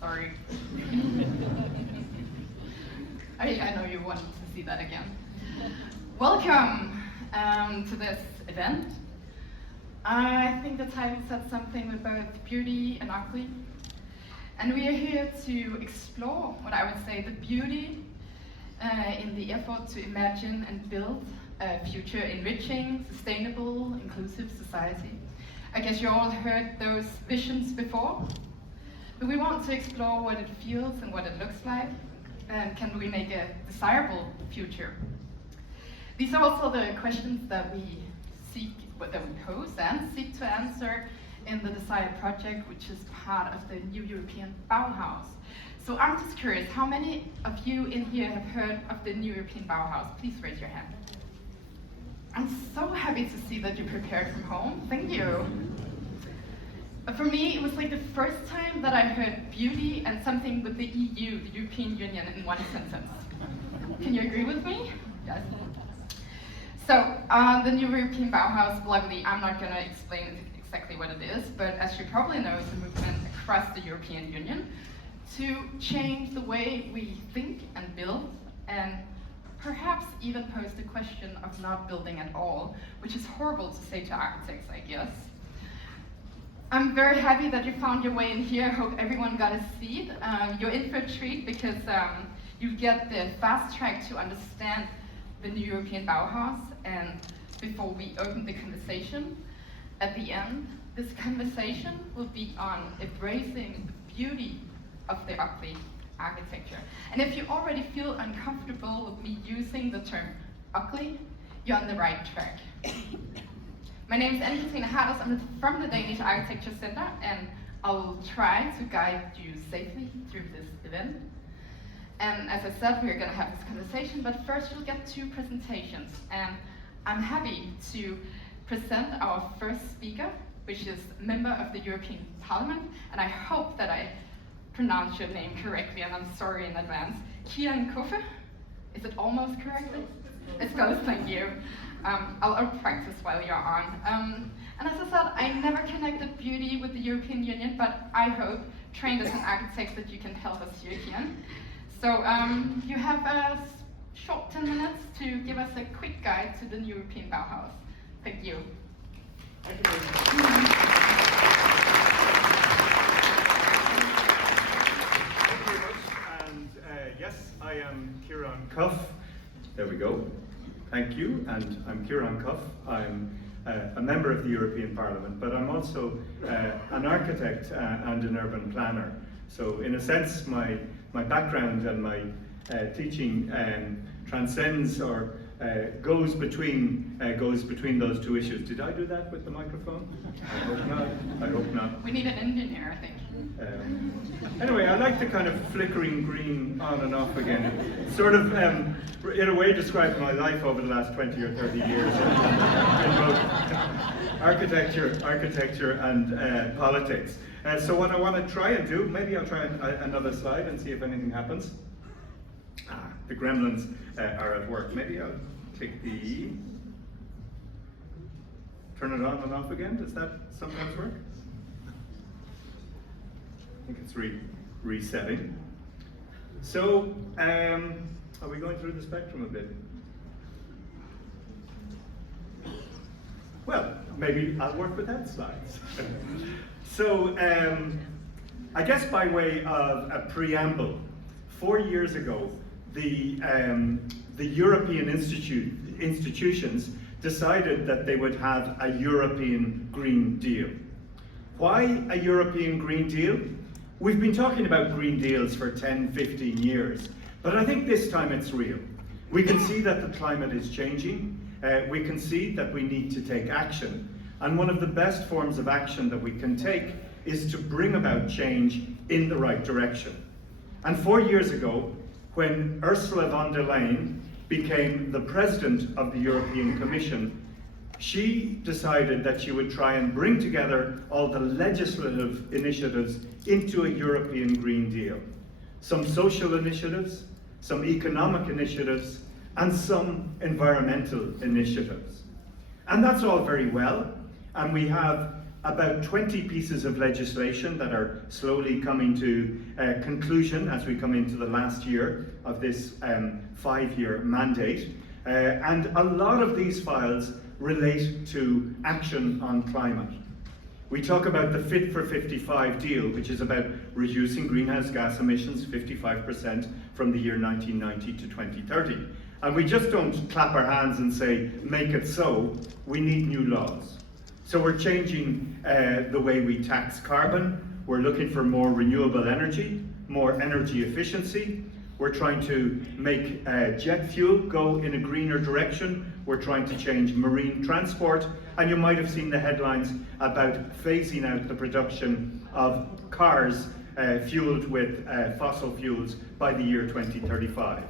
Sorry. I know you wanted to see that again. Welcome to this event. I think the title said something with both beauty and ugly. And we are here to explore what I would say the beauty in the effort to imagine and build a future enriching, sustainable, inclusive society. I guess you all heard those visions before. But we want to explore what it feels and what it looks like, and can we make a desirable future? These are also the questions that we pose and seek to answer in the Decide project, which is part of the new European Bauhaus. So I'm just curious, how many of you in here have heard of the new European Bauhaus? Please raise your hand. I'm so happy to see that you prepared from home. Thank you. For me, it was like the first time that I heard beauty and something with the EU, the European Union, in one sentence. Can you agree with me? Yes. So, the new European Bauhaus, luckily, I'm not going to explain exactly what it is, but as you probably know, it's a movement across the European Union to change the way we think and build, and perhaps even pose the question of not building at all, which is horrible to say to architects, I guess. I'm very happy that you found your way in here. I hope everyone got a seat. You're in for a treat because you get the fast track to understand the new European Bauhaus. And before we open the conversation, at the end, this conversation will be on embracing the beauty of the ugly architecture. And if you already feel uncomfortable with me using the term ugly, you're on the right track. My name is Anne-Katrine Harders. I'm from the Danish Architecture Center, and I will try to guide you safely through this event. And as I said, we're going to have this conversation, but first you'll get two presentations. And I'm happy to present our first speaker, which is a member of the European Parliament, and I hope that I pronounce your name correctly, and I'm sorry in advance. Kieran Koffe? Is it almost correct? It's close, thank you. I'll practice while you're on. And as I said, I never connected beauty with the European Union, but I hope, trained as an architect, that you can help us here, Kian. So you have a short 10 minutes to give us a quick guide to the new European Bauhaus. Thank you. Thank you very much. Thank you very much. And yes, I am Kieran Cuff. There we go. Thank you, and I'm Kieran Cuff. I'm a member of the European Parliament, but I'm also an architect and an urban planner. So in a sense, my background and my teaching transcends or goes between those two issues. Did I do that with the microphone? I hope not. I hope not. We need an engineer, I think. Anyway, I like the kind of flickering green on and off again. It sort of, in a way, describes my life over the last 20 or 30 years in both architecture and politics. So what I want to try and do, maybe I'll try another slide and see if anything happens. The gremlins are at work. Maybe I'll click the, turn it on and off again. Does that sometimes work? I think it's resetting. So, are we going through the spectrum a bit? Well, maybe I'll work without slides. So, I guess by way of a preamble, 4 years ago, the European institutions decided that they would have a European Green Deal. Why a European Green Deal? We've been talking about Green Deals for 10, 15 years, but I think this time it's real. We can see that the climate is changing. We can see that we need to take action. And one of the best forms of action that we can take is to bring about change in the right direction. And 4 years ago, when Ursula von der Leyen became the president of the European Commission, she decided that she would try and bring together all the legislative initiatives into a European Green Deal. Some social initiatives, some economic initiatives, and some environmental initiatives. And that's all very well, and we have about 20 pieces of legislation that are slowly coming to conclusion as we come into the last year of this 5-year mandate. And a lot of these files relate to action on climate. We talk about the Fit for 55 deal, which is about reducing greenhouse gas emissions 55% from the year 1990 to 2030. And we just don't clap our hands and say, make it so. We need new laws. So we're changing the way we tax carbon. We're looking for more renewable energy, more energy efficiency. We're trying to make jet fuel go in a greener direction. We're trying to change marine transport. And you might have seen the headlines about phasing out the production of cars fueled with fossil fuels by the year 2035.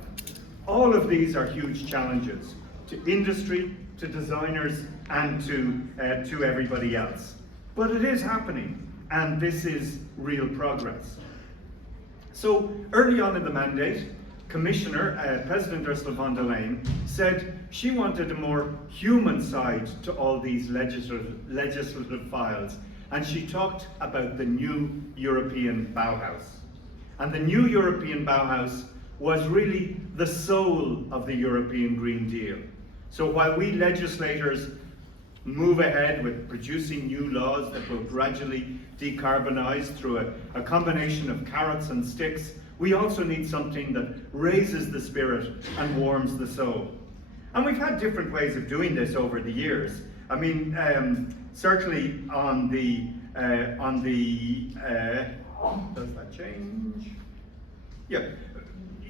All of these are huge challenges to industry, to designers, and to everybody else. But it is happening, and this is real progress. So early on in the mandate, President Ursula von der Leyen said she wanted a more human side to all these legislative files, and she talked about the new European Bauhaus. And the new European Bauhaus was really the soul of the European Green Deal. So while we legislators move ahead with producing new laws that will gradually decarbonize through a combination of carrots and sticks, we also need something that raises the spirit and warms the soul. And we've had different ways of doing this over the years. I mean, certainly on the does that change? Yeah,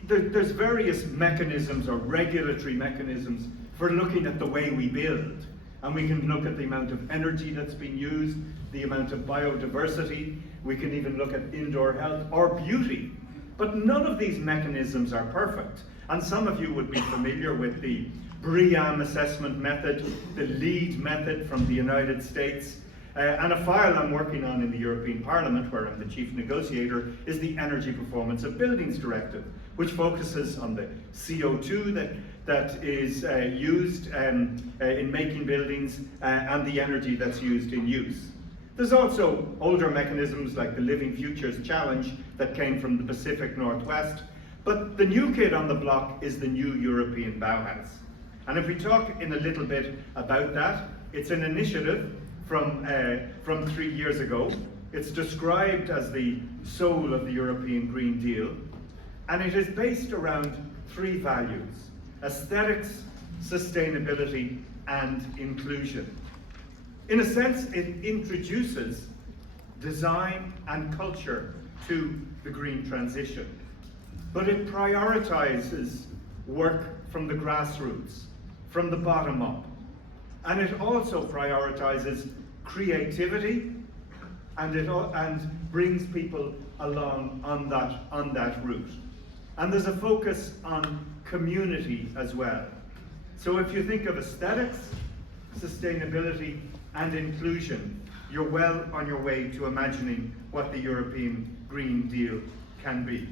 there's various mechanisms or regulatory mechanisms for looking at the way we build. And we can look at the amount of energy that's been used, the amount of biodiversity. We can even look at indoor health or beauty. But none of these mechanisms are perfect. And some of you would be familiar with the BREEAM assessment method, the LEED method from the United States. And a file I'm working on in the European Parliament, where I'm the chief negotiator, is the Energy Performance of Buildings Directive, which focuses on the CO2 that is used in making buildings and the energy that's used in use. There's also older mechanisms like the Living Futures Challenge that came from the Pacific Northwest, but the new kid on the block is the new European Bauhaus. And if we talk in a little bit about that, it's an initiative from 3 years ago. It's described as the soul of the European Green Deal, and it is based around 3 values: aesthetics, sustainability, and inclusion. In a sense, it introduces design and culture to the green transition, but it prioritizes work from the grassroots, from the bottom up, and it also prioritizes creativity, and brings people along on that route. And there's a focus on community as well. So if you think of aesthetics, sustainability, and inclusion, you're well on your way to imagining what the European Green Deal can be.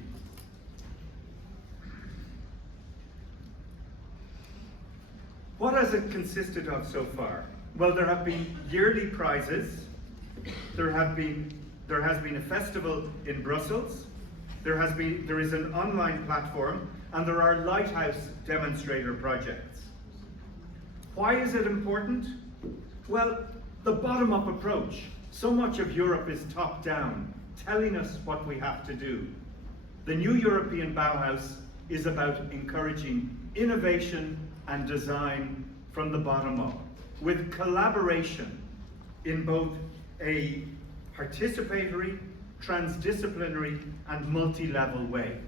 What has it consisted of so far? Well, there have been yearly prizes, there has been a festival in Brussels, there is an online platform, and there are lighthouse demonstrator projects. Why is it important? Well, the bottom-up approach. So much of Europe is top-down, telling us what we have to do. The new European Bauhaus is about encouraging innovation and design from the bottom up, with collaboration in both a participatory, transdisciplinary, and multi-level way.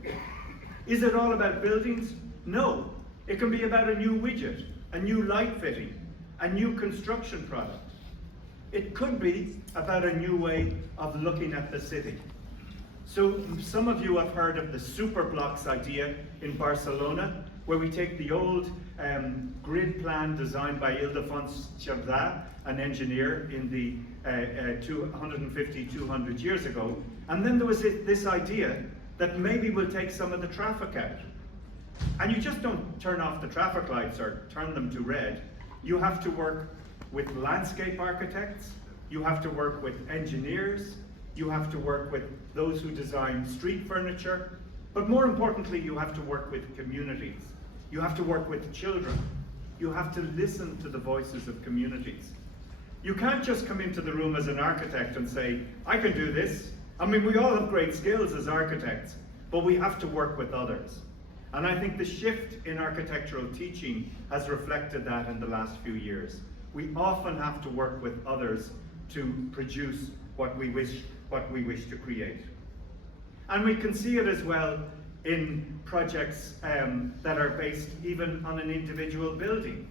Is it all about buildings? No. It can be about a new widget, a new light fitting, a new construction product. It could be about a new way of looking at the city. So some of you have heard of the superblocks idea in Barcelona, where we take the old grid plan designed by Ildefons Cerdà, an engineer in the 150, 200 years ago, and then there was this idea that maybe we'll take some of the traffic out. And you just don't turn off the traffic lights or turn them to red. You have to work with landscape architects, you have to work with engineers, you have to work with those who design street furniture, but more importantly, you have to work with communities. You have to work with children. You have to listen to the voices of communities. You can't just come into the room as an architect and say, I can do this. I mean, we all have great skills as architects, but we have to work with others. And I think the shift in architectural teaching has reflected that in the last few years. We often have to work with others to produce what we wish to create. And we can see it as well in projects that are based even on an individual building.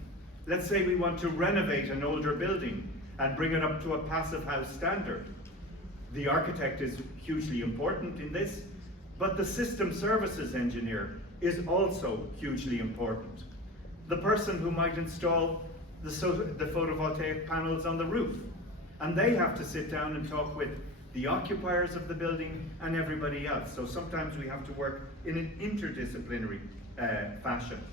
Let's say we want to renovate an older building and bring it up to a passive house standard. The architect is hugely important in this, but the system services engineer is also hugely important. The person who might install the photovoltaic panels on the roof. And they have to sit down and talk with the occupiers of the building and everybody else. So sometimes we have to work in an interdisciplinary fashion.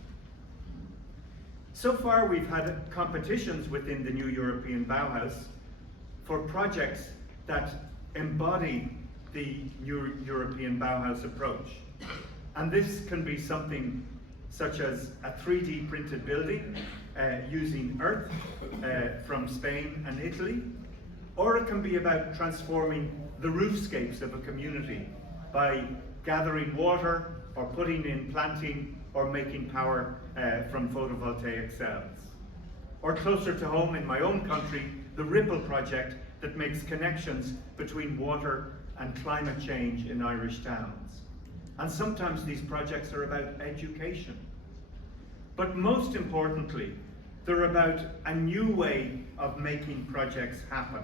So far we've had competitions within the new European Bauhaus for projects that embody the new European Bauhaus approach. And this can be something such as a 3D printed building using earth from Spain and Italy, or it can be about transforming the roofscapes of a community by gathering water or putting in planting or making power from photovoltaic cells. Or closer to home in my own country, the Ripple project that makes connections between water and climate change in Irish towns. And sometimes these projects are about education. But most importantly, they're about a new way of making projects happen.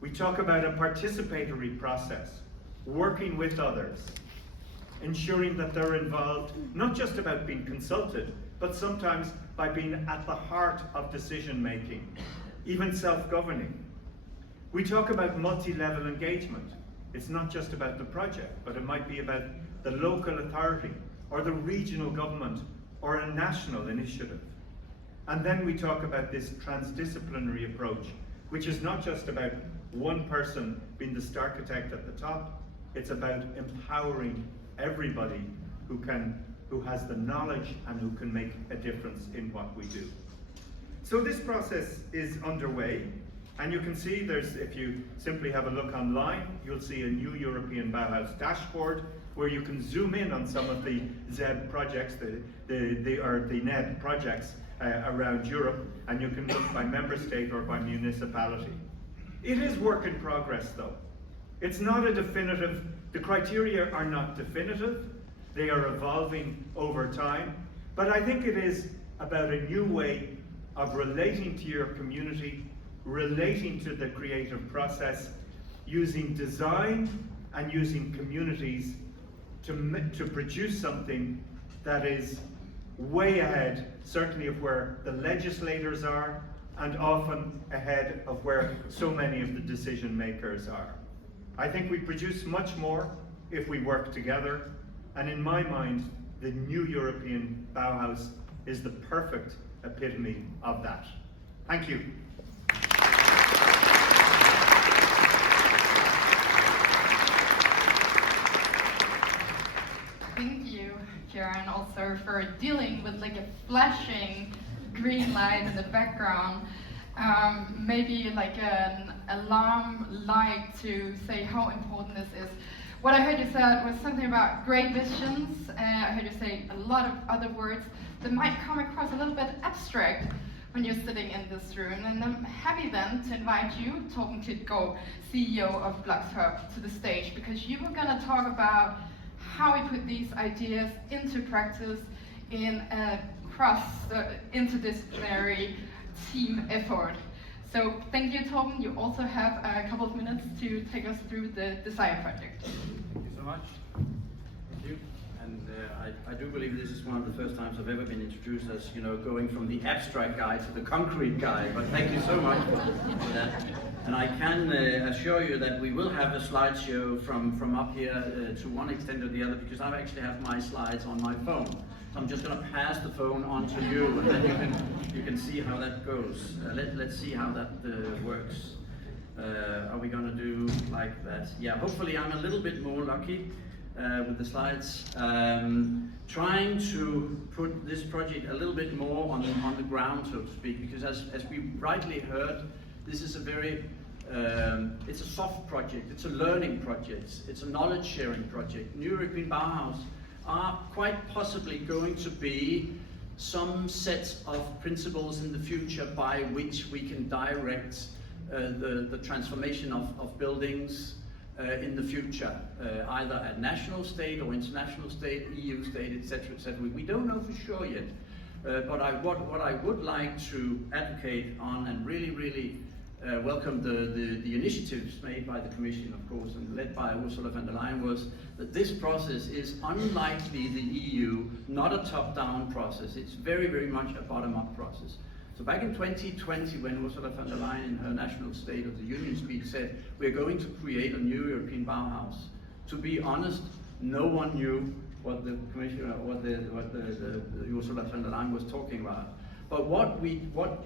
We talk about a participatory process, working with others, ensuring that they're involved, not just about being consulted, but sometimes by being at the heart of decision making, even self-governing. We talk about multi-level engagement. It's not just about the project, but it might be about the local authority or the regional government or a national initiative. And then we talk about this transdisciplinary approach, which is not just about one person being the star architect at the top. It's about empowering everybody who has the knowledge and who can make a difference in what we do. So this process is underway, and you can see if you simply have a look online, you'll see a new European Bauhaus dashboard where you can zoom in on some of the ZEB projects, the NEB projects around Europe, and you can look by member state or by municipality. It is work in progress though. It's not a definitive, the criteria are not definitive, they are evolving over time, but I think it is about a new way of relating to your community, relating to the creative process, using design and using communities to produce something that is way ahead, certainly of where the legislators are, and often ahead of where so many of the decision makers are. I think we produce much more if we work together, and in my mind, the new European Bauhaus is the perfect epitome of that. Thank you. Thank you, Karen, also for dealing with like a flashing green light in the background. maybe like an alarm light to say how important this is. What I heard you said was something about great visions. I heard you say a lot of other words that might come across a little bit abstract when you're sitting in this room. And I'm happy then to invite you, talking to Go, CEO of Blackshop, to the stage, because you were going to talk about how we put these ideas into practice in a interdisciplinary team effort. So thank you, Torben. You also have a couple of minutes to take us through the Desire project. Thank you so much. Thank you. And I do believe this is one of the first times I've ever been introduced as, going from the abstract guy to the concrete guy. But thank you so much for that. And I can assure you that we will have a slideshow from up here to one extent or the other, because I actually have my slides on my phone. So I'm just going to pass the phone on to you, and then you can see how that goes. Let's see how that works. Are we going to do like that? Yeah, hopefully I'm a little bit more lucky with the slides. Trying to put this project a little bit more on the ground, so to speak, because as we rightly heard, this is a very, it's a soft project, it's a learning project, it's a knowledge sharing project. New European Bauhaus are quite possibly going to be some sets of principles in the future by which we can direct the transformation of buildings in the future, either at national state or international state, EU state, etc., etc. We don't know for sure yet, but what I would like to advocate on, and really welcome the initiatives made by the Commission, of course, and led by Ursula von der Leyen, was that this process is, unlikely the EU, not a top-down process. It's very much a bottom-up process. So back in 2020, when Ursula von der Leyen in her National State of the Union speech said, we're going to create a new European Bauhaus, to be honest, no one knew what the Commissioner, what Ursula von der Leyen was talking about. But what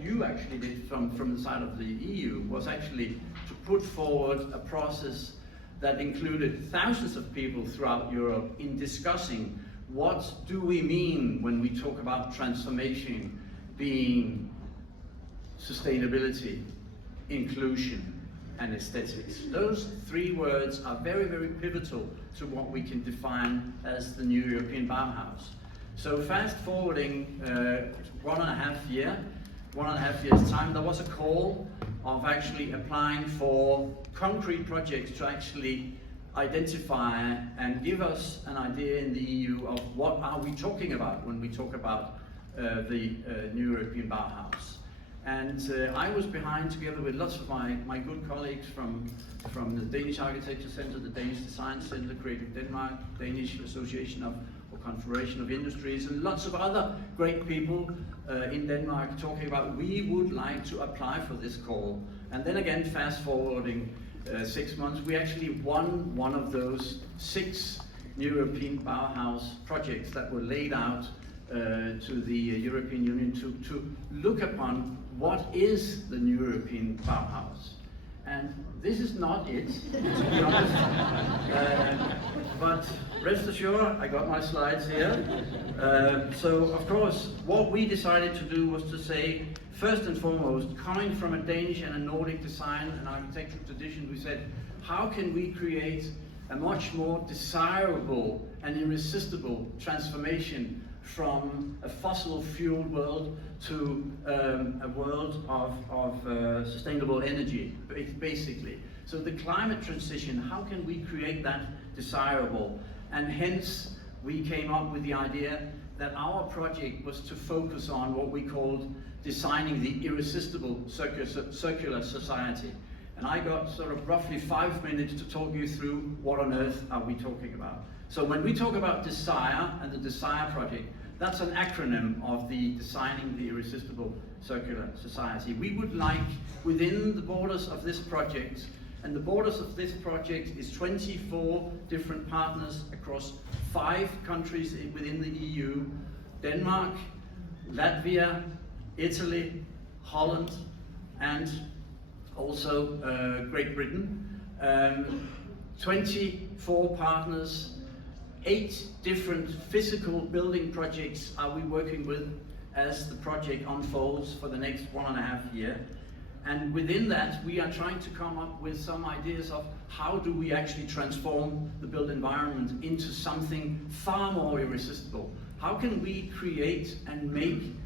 you actually did from the side of the EU was actually to put forward a process that included thousands of people throughout Europe in discussing what do we mean when we talk about transformation being sustainability, inclusion, and aesthetics. Those three words are very pivotal to what we can define as the new European Bauhaus. So fast forwarding 1.5 years time, there was a call of actually applying for concrete projects to actually identify and give us an idea in the EU of what are we talking about when we talk about the new European Bauhaus. And I was behind, together with lots of my good colleagues from the Danish Architecture Center, the Danish Design Center, Creative Denmark, Danish Association of Confederation of Industries, and lots of other great people in Denmark talking about we would like to apply for this call. And then again, fast forwarding 6 months, we actually won one of those 6 new European Bauhaus projects that were laid out to the European Union to look upon what is the new European Bauhaus. And this is not it, to be honest. But rest assured, I got my slides here. So, of course, what we decided to do was to say, first and foremost, coming from a Danish and a Nordic design and architectural tradition, we said, how can we create a much more desirable and irresistible transformation from a fossil fuel world to a world of sustainable energy, basically. So the climate transition, how can we create that desirable? And hence we came up with the idea that our project was to focus on what we called designing the irresistible circular society. And I got sort of roughly 5 minutes to talk you through what on earth are we talking about. So when we talk about Desire and the Desire project, that's an acronym of the Designing the Irresistible Circular Society. We would like, within the borders of this project, and the borders of this project is 24 different partners across 5 countries within the EU, Denmark, Latvia, Italy, Holland, and also Great Britain. 24 partners, 8 different physical building projects are we working with as the project unfolds for the next 1.5 years. And within that, we are trying to come up with some ideas of how do we actually transform the built environment into something far more irresistible. How can we create and make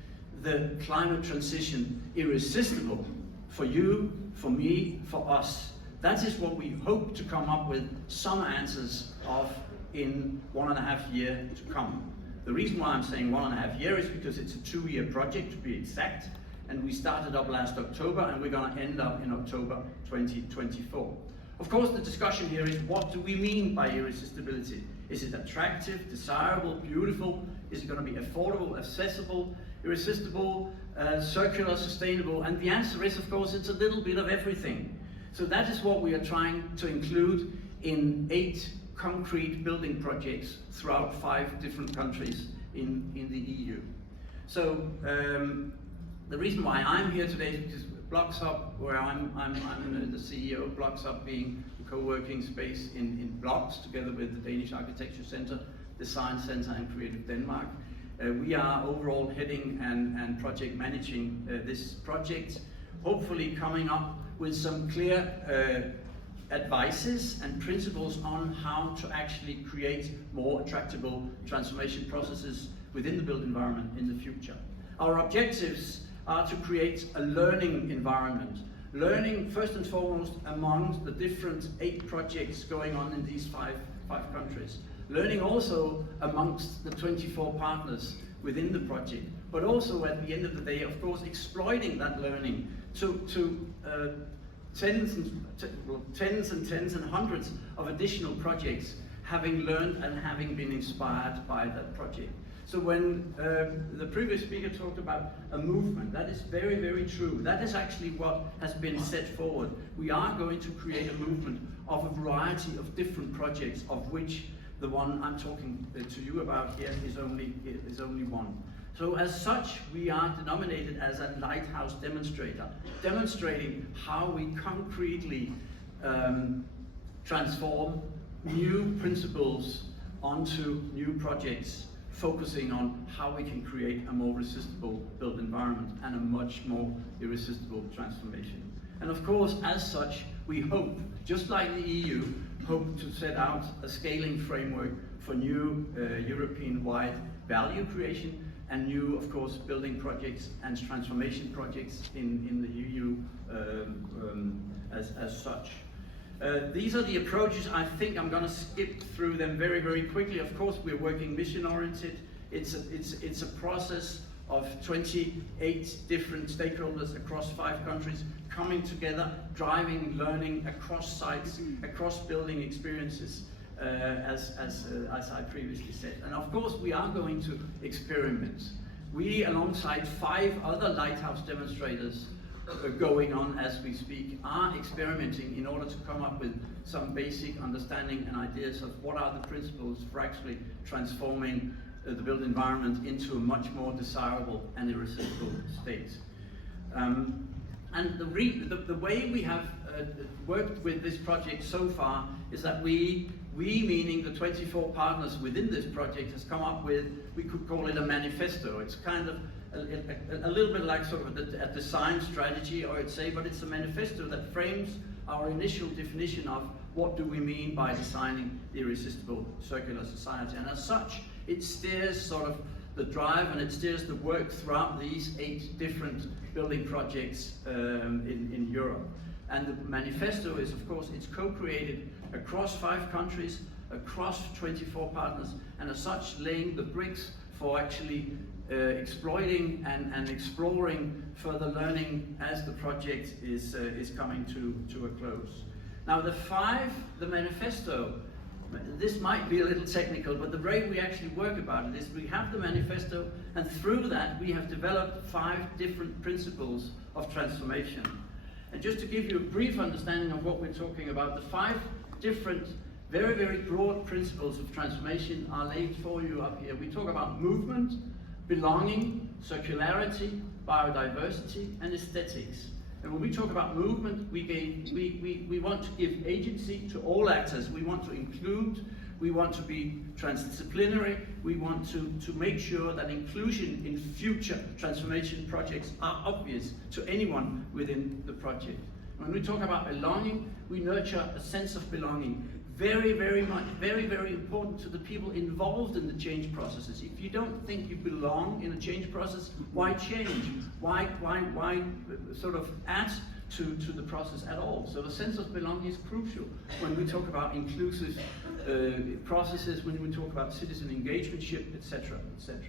the climate transition irresistible for you, for me, for us? That is what we hope to come up with some answers of in 1.5 years to come. The reason why I'm saying 1.5 years is because it's a 2-year project to be exact, and we started up last October and we're going to end up in October 2024. Of course, the discussion here is, what do we mean by irresistibility? Is it attractive, desirable, beautiful? Is it going to be affordable, accessible, irresistible, circular, sustainable? And the answer is, of course, it's a little bit of everything. So that is what we are trying to include in 8 concrete building projects throughout 5 different countries in the EU. So the reason why I'm here today is because BlocksHub, where I'm the CEO of BlocksHub, being a co-working space in Blocks, together with the Danish Architecture Center, Design Center, and Creative Denmark. We are overall heading and project managing this project, hopefully coming up with some clear advices and principles on how to actually create more attractable transformation processes within the built environment in the future. Our objectives are to create a learning environment. Learning first and foremost among the different 8 projects going on in these five countries. Learning also amongst the 24 partners within the project, but also at the end of the day, of course, exploiting that learning to tens and hundreds of additional projects, having learned and having been inspired by that project. So when the previous speaker talked about a movement, that is very, very true. That is actually what has been set forward. We are going to create a movement of a variety of different projects, of which the one I'm talking to you about here is only one. So as such, we are denominated as a lighthouse demonstrator, demonstrating how we concretely transform new principles onto new projects, focusing on how we can create a more resistible built environment and a much more irresistible transformation. And of course, as such, we hope, just like the EU, hope to set out a scaling framework for new European-wide value creation and new, of course, building projects and transformation projects in the EU as such. These are the approaches. I think I'm going to skip through them very, very quickly. Of course, we're working mission-oriented. It's a process of 28 different stakeholders across 5 countries coming together, driving learning across sites, across building experiences, as I previously said. And of course, we are going to experiment. We, alongside 5 other lighthouse demonstrators going on as we speak, are experimenting in order to come up with some basic understanding and ideas of what are the principles for actually transforming the built environment into a much more desirable and irresistible state. And the way we have worked with this project so far is that we meaning the 24 partners within this project, has come up with, we could call it a manifesto. It's kind of a little bit like sort of a design strategy, or I'd say, but it's a manifesto that frames our initial definition of what do we mean by designing the irresistible circular society. And as such, it steers sort of the drive and it steers the work throughout these 8 different building projects in Europe. And the manifesto is, of course, it's co-created across 5 countries, across 24 partners, and as such laying the bricks for actually exploiting and exploring further learning as the project is coming to a close. Now the manifesto, this might be a little technical, but the way we actually work about it is we have the manifesto, and through that we have developed 5 different principles of transformation. And just to give you a brief understanding of what we're talking about, the 5 different, very, very broad principles of transformation are laid for you up here. We talk about movement, belonging, circularity, biodiversity, and aesthetics. And when we talk about movement, we want to give agency to all actors. We want to include, We want to be transdisciplinary. We want to make sure that inclusion in future transformation projects are obvious to anyone within the project. When we talk about belonging, we nurture a sense of belonging. Very, very much, very, very important to the people involved in the change processes. If you don't think you belong in a change process, why change? Why sort of add to the process at all? So the sense of belonging is crucial when we talk about inclusive processes, when we talk about citizen engagementship, etc., etc.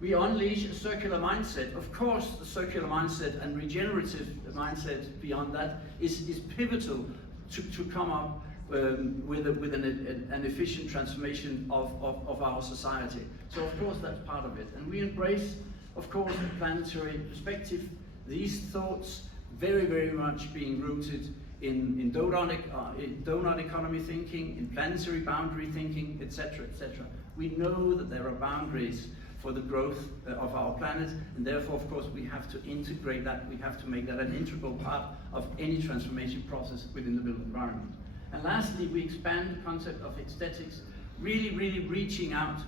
We unleash a circular mindset. Of course, the circular mindset and regenerative mindset beyond that is pivotal to come up with an efficient transformation of our society. So of course that's part of it. And we embrace, of course, the planetary perspective. These thoughts very, very much being rooted in donut economy thinking, in planetary boundary thinking, etc., etc. We know that there are boundaries for the growth of our planet, and therefore, of course, we have to integrate that. We have to make that an integral part of any transformation process within the built environment. And lastly, we expand the concept of aesthetics, really, really reaching out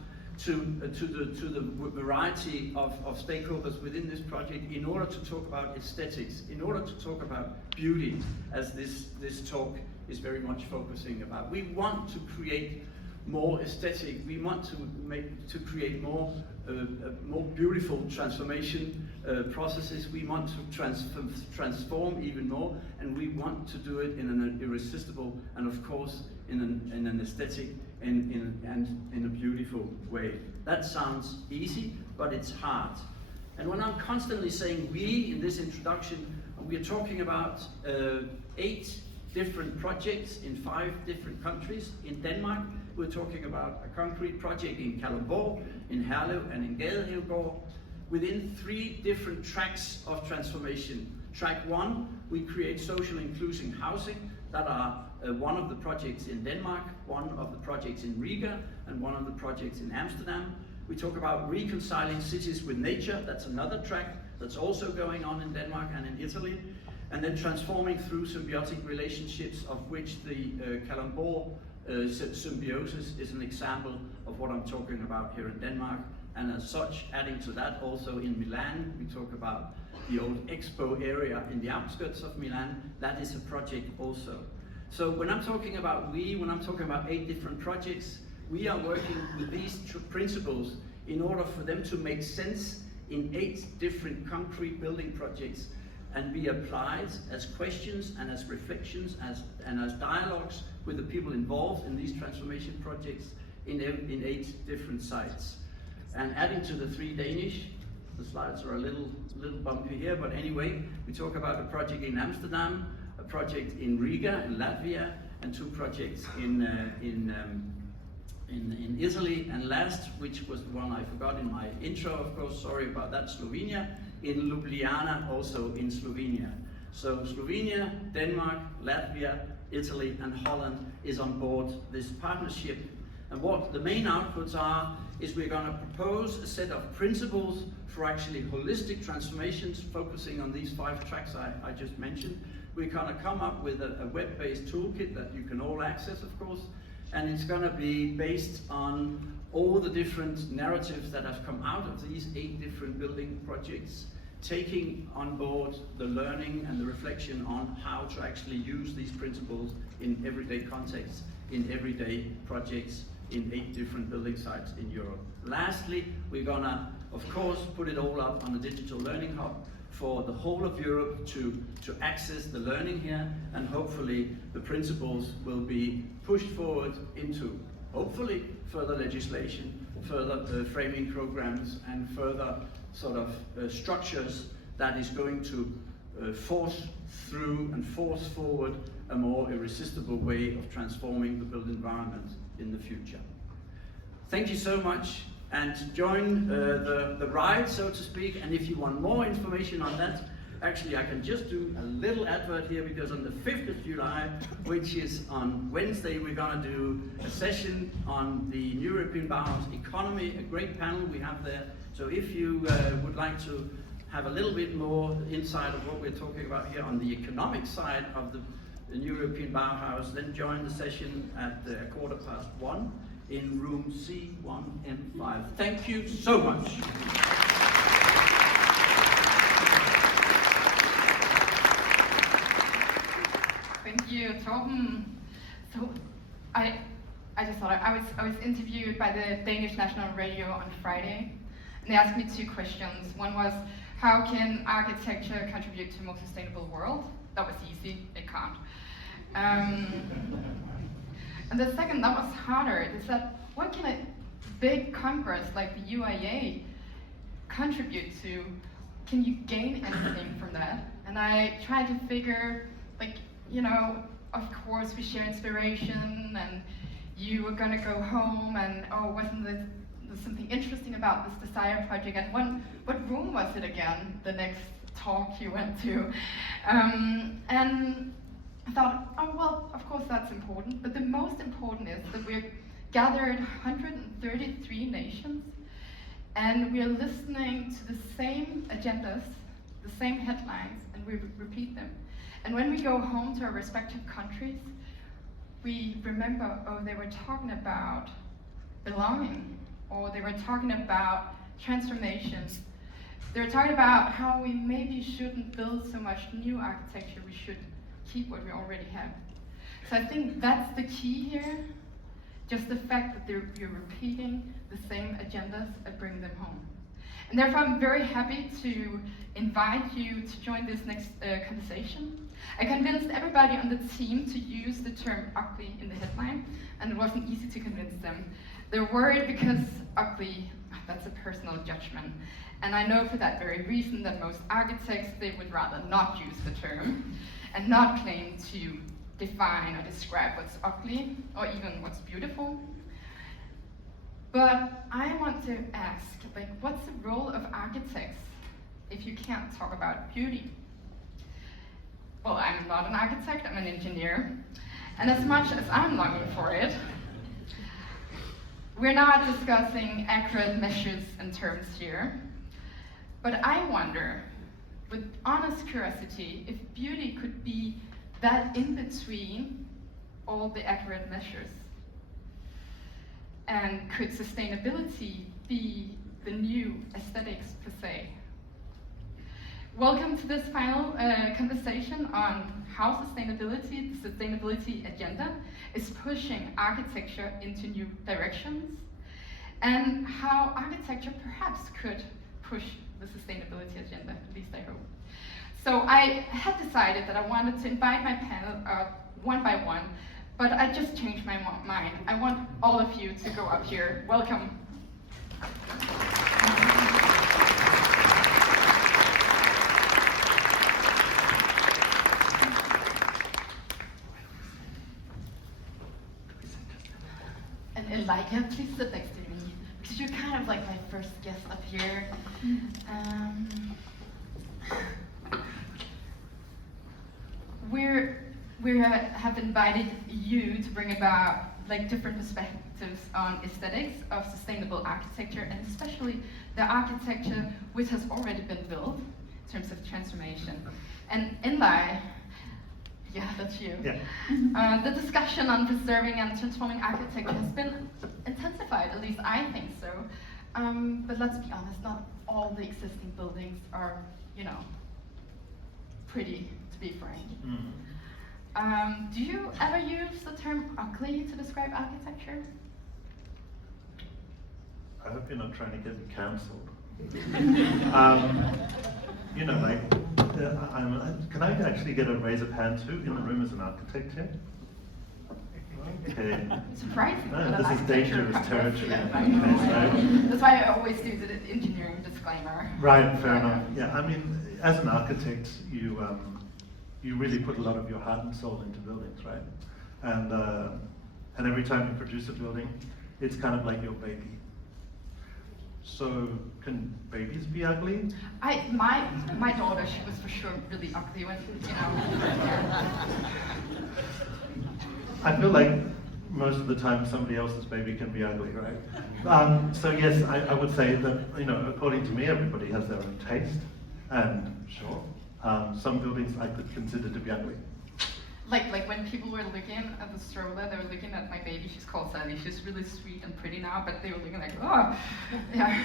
to the variety of stakeholders within this project in order to talk about aesthetics, in order to talk about beauty, as this talk is very much focusing about. We want to create more aesthetic, we want to create more beautiful transformation processes. We want to transform even more, and we want to do it in an irresistible and of course in an aesthetic and in a beautiful way. That sounds easy, but it's hard. And when I'm constantly saying we in this introduction, we are talking about 8 different projects in 5 different countries. In Denmark, we're talking about a concrete project in Kalundborg, in Herlev, and in Gadehavgård, within 3 different tracks of transformation. Track 1, we create social inclusive housing. That are one of the projects in Denmark, one of the projects in Riga, and one of the projects in Amsterdam. We talk about reconciling cities with nature. That's another track that's also going on in Denmark and in Italy. And then transforming through symbiotic relationships, of which the Kalundborg symbiosis is an example of what I'm talking about here in Denmark. And as such, adding to that, also in Milan, we talk about the old expo area in the outskirts of Milan. That is a project also. So when I'm talking about when I'm talking about 8 different projects, we are working with these principles in order for them to make sense in 8 different concrete building projects and be applied as questions and as reflections and as dialogues with the people involved in these transformation projects in 8 different sites. And adding to the 3 Danish, the slides are a little bumpy here, but anyway, we talk about a project in Amsterdam, a project in Riga in Latvia, and 2 projects in Italy, and last, which was the one I forgot in my intro, of course, sorry about that, Slovenia, in Ljubljana, also in Slovenia. So Slovenia, Denmark, Latvia, Italy, and Holland is on board this partnership. And what the main outputs are is we're going to propose a set of principles for actually holistic transformations, focusing on these 5 tracks I just mentioned. We're going to come up with a web-based toolkit that you can all access, of course, and it's going to be based on all the different narratives that have come out of these 8 different building projects, taking on board the learning and the reflection on how to actually use these principles in everyday contexts, in everyday projects, in 8 different building sites in Europe. Lastly, we're gonna, of course, put it all up on a digital learning hub for the whole of Europe to access the learning here, and hopefully the principles will be pushed forward into, hopefully, further legislation, further framing programs, and further sort of structures that is going to force through and force forward a more irresistible way of transforming the built environment in the future. Thank you so much, and join the ride, so to speak. And if you want more information on that, actually I can just do a little advert here, because on the 5th of July, which is on Wednesday, we're going to do a session on the New European Bauhaus economy, a great panel we have there. So if you would like to have a little bit more insight of what we're talking about here on the economic side of the European Bauhaus, then join the session at 1:15 in room C1M5. Thank you so much. Thank you, Torben. So I just thought I was interviewed by the Danish National Radio on Friday, and they asked me 2 questions. One was, how can architecture contribute to a more sustainable world? That was easy, it can't. And the second, that was harder, is that what can a big congress like the UIA contribute to? Can you gain anything from that? And I tried to figure, like, you know, of course we share inspiration, and you were gonna go home and, oh, wasn't there something interesting about this Desire project? And what room was it again, the next talk you went to? And I thought, oh, well, of course that's important, but the most important is that we're gathered 133 nations, and we're listening to the same agendas, the same headlines, and we repeat them. And when we go home to our respective countries, we remember, oh, they were talking about belonging, or they were talking about transformations. They were talking about how we maybe shouldn't build so much new architecture, we should keep what we already have. So I think that's the key here, just the fact that you're repeating the same agendas and bring them home. And therefore I'm very happy to invite you to join this next conversation. I convinced everybody on the team to use the term ugly in the headline, and it wasn't easy to convince them. They're worried because ugly, that's a personal judgment. And I know for that very reason that most architects, they would rather not use the term and not claim to define or describe what's ugly or even what's beautiful. But I want to ask, like, what's the role of architects if you can't talk about beauty? Well, I'm not an architect, I'm an engineer. And as much as I'm longing for it, we're not discussing accurate measures and terms here. But I wonder, with honest curiosity, if beauty could be that in between all the accurate measures. And could sustainability be the new aesthetics per se? Welcome to this final conversation on how sustainability, the sustainability agenda, is pushing architecture into new directions, and how architecture perhaps could push the sustainability agenda, at least I hope. So I had decided that I wanted to invite my panel one by one, but I just changed my mind. I want all of you to go up here. Welcome. And Elika, please sit next to me, because you're kind of like my first guest up here. We have invited you to bring about like different perspectives on aesthetics of sustainable architecture, and especially the architecture which has already been built in terms of transformation. And Inlai, yeah, that's you. Yeah. The discussion on preserving and transforming architecture has been intensified, at least I think so. But let's be honest, not all the existing buildings are, you know, pretty, to be frank. Mm-hmm. Do you ever use the term ugly to describe architecture? I hope you're not trying to get me cancelled. You know, like, can I actually get a raise of hand too in the room as an architect here? Okay. Surprising. No, this is dangerous territory. That's why I always do the engineering disclaimer. Right, fair enough. Yeah, I mean, as an architect, you really put a lot of your heart and soul into buildings, right? And every time you produce a building, it's kind of like your baby. So, can babies be ugly? My daughter, she was for sure really ugly when, you know. I feel like most of the time somebody else's baby can be ugly, right? So yes, I would say that, you know, according to me, everybody has their own taste, and sure, some buildings I could consider to be ugly. like when people were looking at the stroller, they were looking at my baby. She's called Sally. She's really sweet and pretty now, but they were looking like, oh, yeah.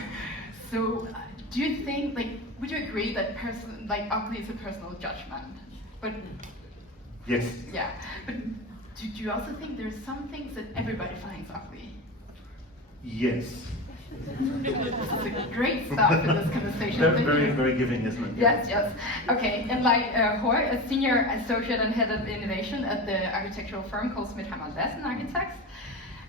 So, do you think, like, would you agree that ugly is a personal judgment? But Yes. yeah, but do you also think there's some things that everybody finds ugly? Yes. This is a great start for this conversation. Very, Thank very, you. very giving, isn't it? Yes, yes. Okay, and like Hoy, a senior associate and head of innovation at the architectural firm called Smith Hammer Architects.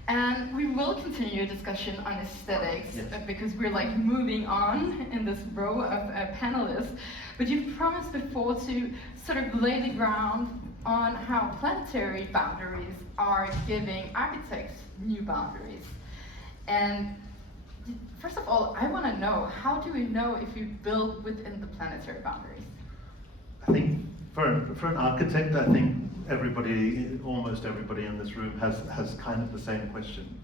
And we will continue a discussion on aesthetics because we're like moving on in this row of panelists. But you've promised before to sort of lay the ground on how planetary boundaries are giving architects new boundaries. And first of all, I want to know, how do we know if we build within the planetary boundaries? I think for an architect, I think almost everybody in this room has kind of the same question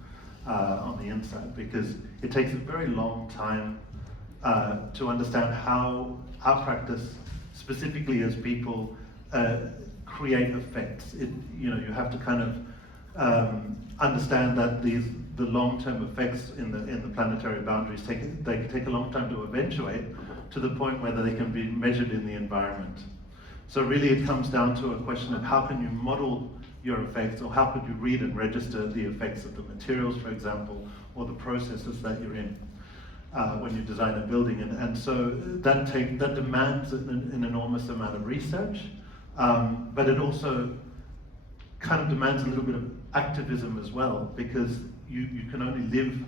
on the inside, because it takes a very long time to understand how our practice, specifically as people, create effects. You have to kind of understand that the long-term effects in the planetary boundaries they can take a long time to eventuate to the point where they can be measured in the environment. So really it comes down to a question of how can you model your effects, or how could you read and register the effects of the materials, for example, or the processes that you're in when you design a building. And so that demands an enormous amount of research, but it also kind of demands a little bit of activism as well, because you can only live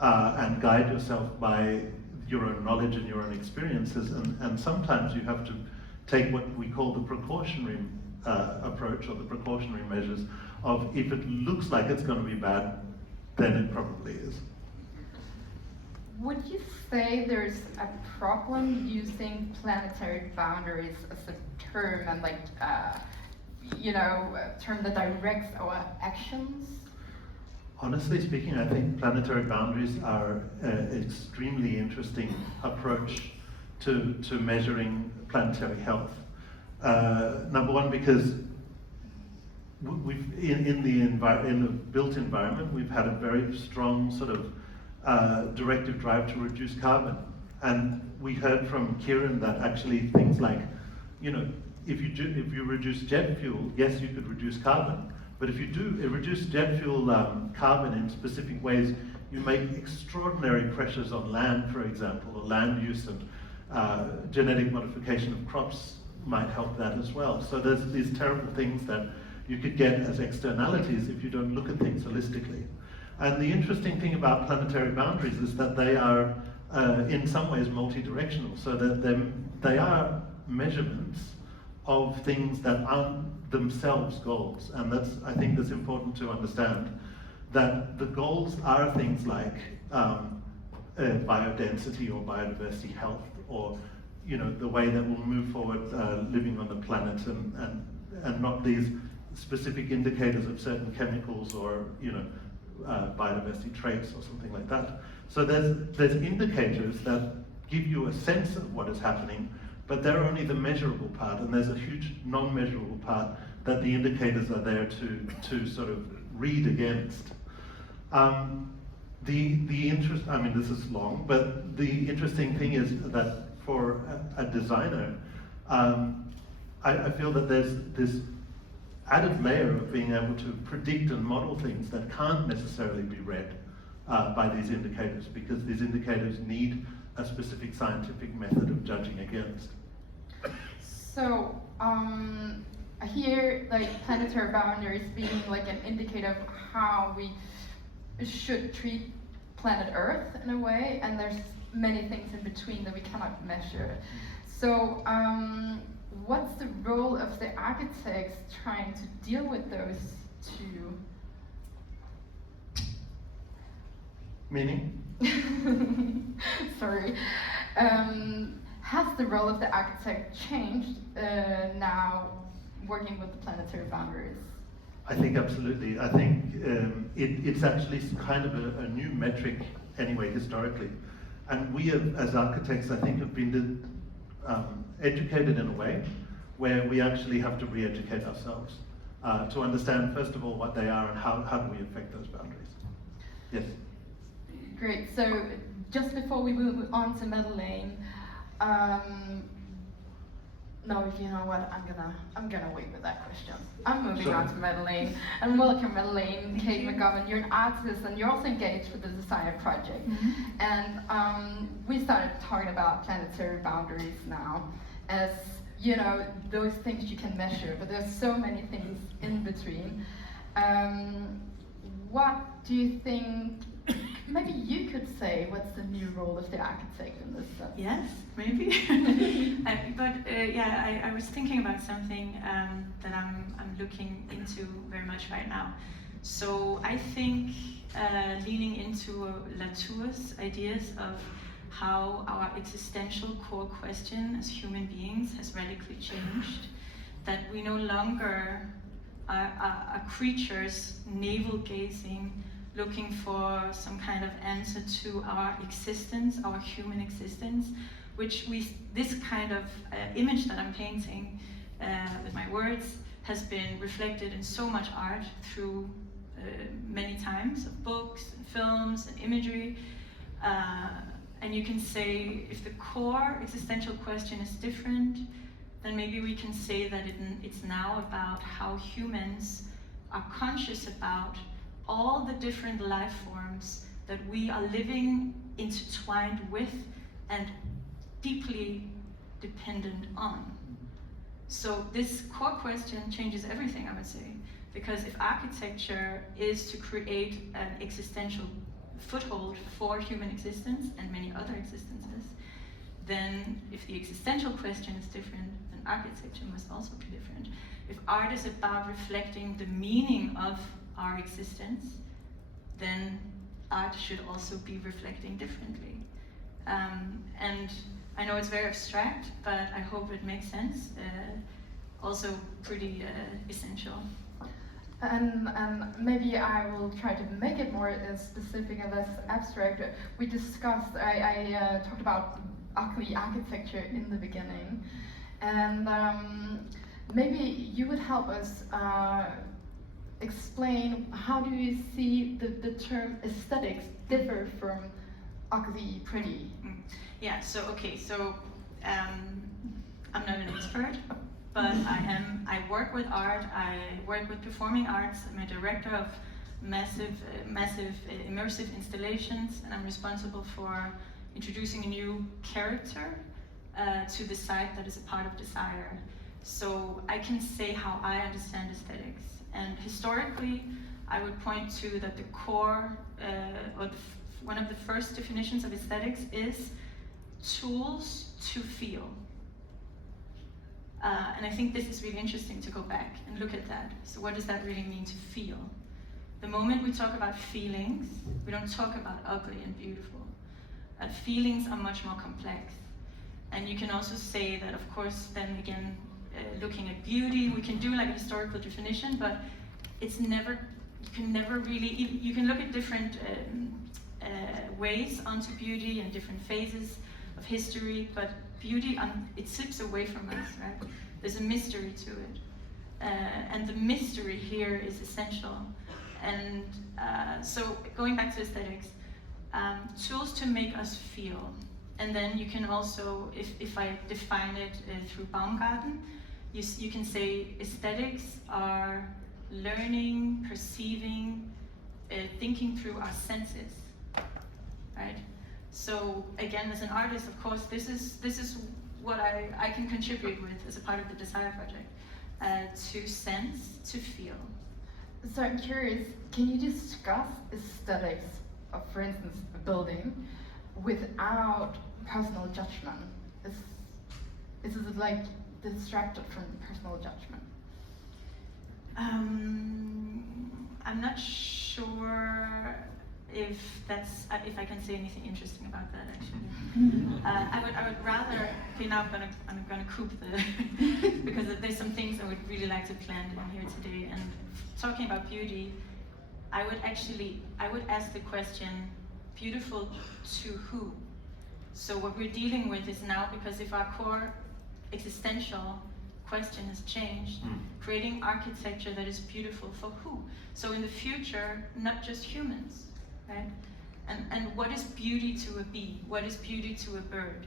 and guide yourself by your own knowledge and your own experiences, and sometimes you have to take what we call the precautionary approach, or the precautionary measures of, if it looks like it's going to be bad, then it probably is. Would you say there's a problem using planetary boundaries as a term, and like, a term that directs our actions? Honestly speaking, I think planetary boundaries are an extremely interesting approach to measuring planetary health. Number one, because in the built environment, we've had a very strong sort of directive drive to reduce carbon. And we heard from Kieran that actually things like, if you reduce jet fuel, yes, you could reduce carbon. But if you do reduce jet fuel carbon in specific ways, you make extraordinary pressures on land, for example, or land use, and genetic modification of crops might help that as well. So there's these terrible things that you could get as externalities if you don't look at things holistically. And the interesting thing about planetary boundaries is that they are, in some ways, multi-directional. So that they are measurements of things that aren't themselves goals. And I think that's important to understand, that the goals are things like biodensity or biodiversity health, or the way that we'll move forward living on the planet, and not these specific indicators of certain chemicals or biodiversity traits or something like that. So there's indicators that give you a sense of what is happening, but they're only the measurable part, and there's a huge non-measurable part that the indicators are there to sort of read against. This is long, but the interesting thing is that for a designer, I feel that there's this added layer of being able to predict and model things that can't necessarily be read by these indicators, because these indicators need a specific scientific method of judging against. So, I hear like planetary boundaries being like an indicator of how we should treat planet Earth in a way, and there's many things in between that we cannot measure. So, what's the role of the architects trying to deal with those two? Meaning? Sorry. Has the role of the architect changed now working with the planetary boundaries? I think absolutely. I think it's actually kind of a new metric anyway, historically. And we as architects, I think, have been educated in a way where we actually have to re-educate ourselves. to understand, first of all, what they are and how do we affect those boundaries. Yes? Great. So just before we move on to Madeleine, no, you know what? I'm gonna wait with that question. I'm moving Sure. on to Madeleine, and welcome, Madeleine. Kate McGovern, you're an artist, and you're also engaged with the Desire Project. And we started talking about planetary boundaries now, as you know, those things you can measure, but there's so many things in between. What do you think? Maybe you could say what's the new role of the architect in this sense? Yes, maybe. I was thinking about something that I'm looking into very much right now. So I think leaning into Latour's ideas of how our existential core question as human beings has radically changed, that we no longer are creatures navel-gazing, looking for some kind of answer to our existence, our human existence, which this kind of image that I'm painting with my words has been reflected in so much art through many times of books, and films, and imagery. And you can say, if the core existential question is different, then maybe we can say that it's now about how humans are conscious about all the different life forms that we are living intertwined with and deeply dependent on. So this core question changes everything, I would say, because if architecture is to create an existential foothold for human existence and many other existences, then if the existential question is different, then architecture must also be different. If art is about reflecting the meaning of our existence, then art should also be reflecting differently. And I know it's very abstract, but I hope it makes sense. Also pretty essential. And maybe I will try to make it more specific and less abstract. We discussed, I talked about ugly architecture in the beginning, and maybe you would help us explain how do you see the term aesthetics differ from ugly, pretty? Yeah, so okay, so I'm not an expert, but I work with art, I work with performing arts, I'm a director of massive immersive installations, and I'm responsible for introducing a new character to the site that is a part of Desire. So I can say how I understand aesthetics. And historically, I would point to that the core, one of the first definitions of aesthetics is tools to feel. And I think this is really interesting to go back and look at that. So what does that really mean to feel? The moment we talk about feelings, we don't talk about ugly and beautiful. Feelings are much more complex. And you can also say that, of course, then again, looking at beauty, we can do like a historical definition, but it's never, you can never really, you can look at different ways onto beauty and different phases of history, but beauty, it slips away from us, right? There's a mystery to it. And the mystery here is essential. And so going back to aesthetics, tools to make us feel. And then you can also, if I define it through Baumgarten, you can say aesthetics are learning, perceiving, thinking through our senses, right? So again, as an artist, of course, this is what I can contribute with as a part of the Desire Project, to sense, to feel. So I'm curious, can you discuss aesthetics of, for instance, a building without personal judgment? Is it like distracted from personal judgment? I'm not sure if I can say anything interesting about that actually. I would rather, okay, now I'm gonna coop the because there's some things I would really like to plant in here today. And talking about beauty, I would ask the question, beautiful to who? So what we're dealing with is now, because if our core existential question has changed. Creating architecture that is beautiful for who? So in the future, not just humans, right? And what is beauty to a bee? What is beauty to a bird?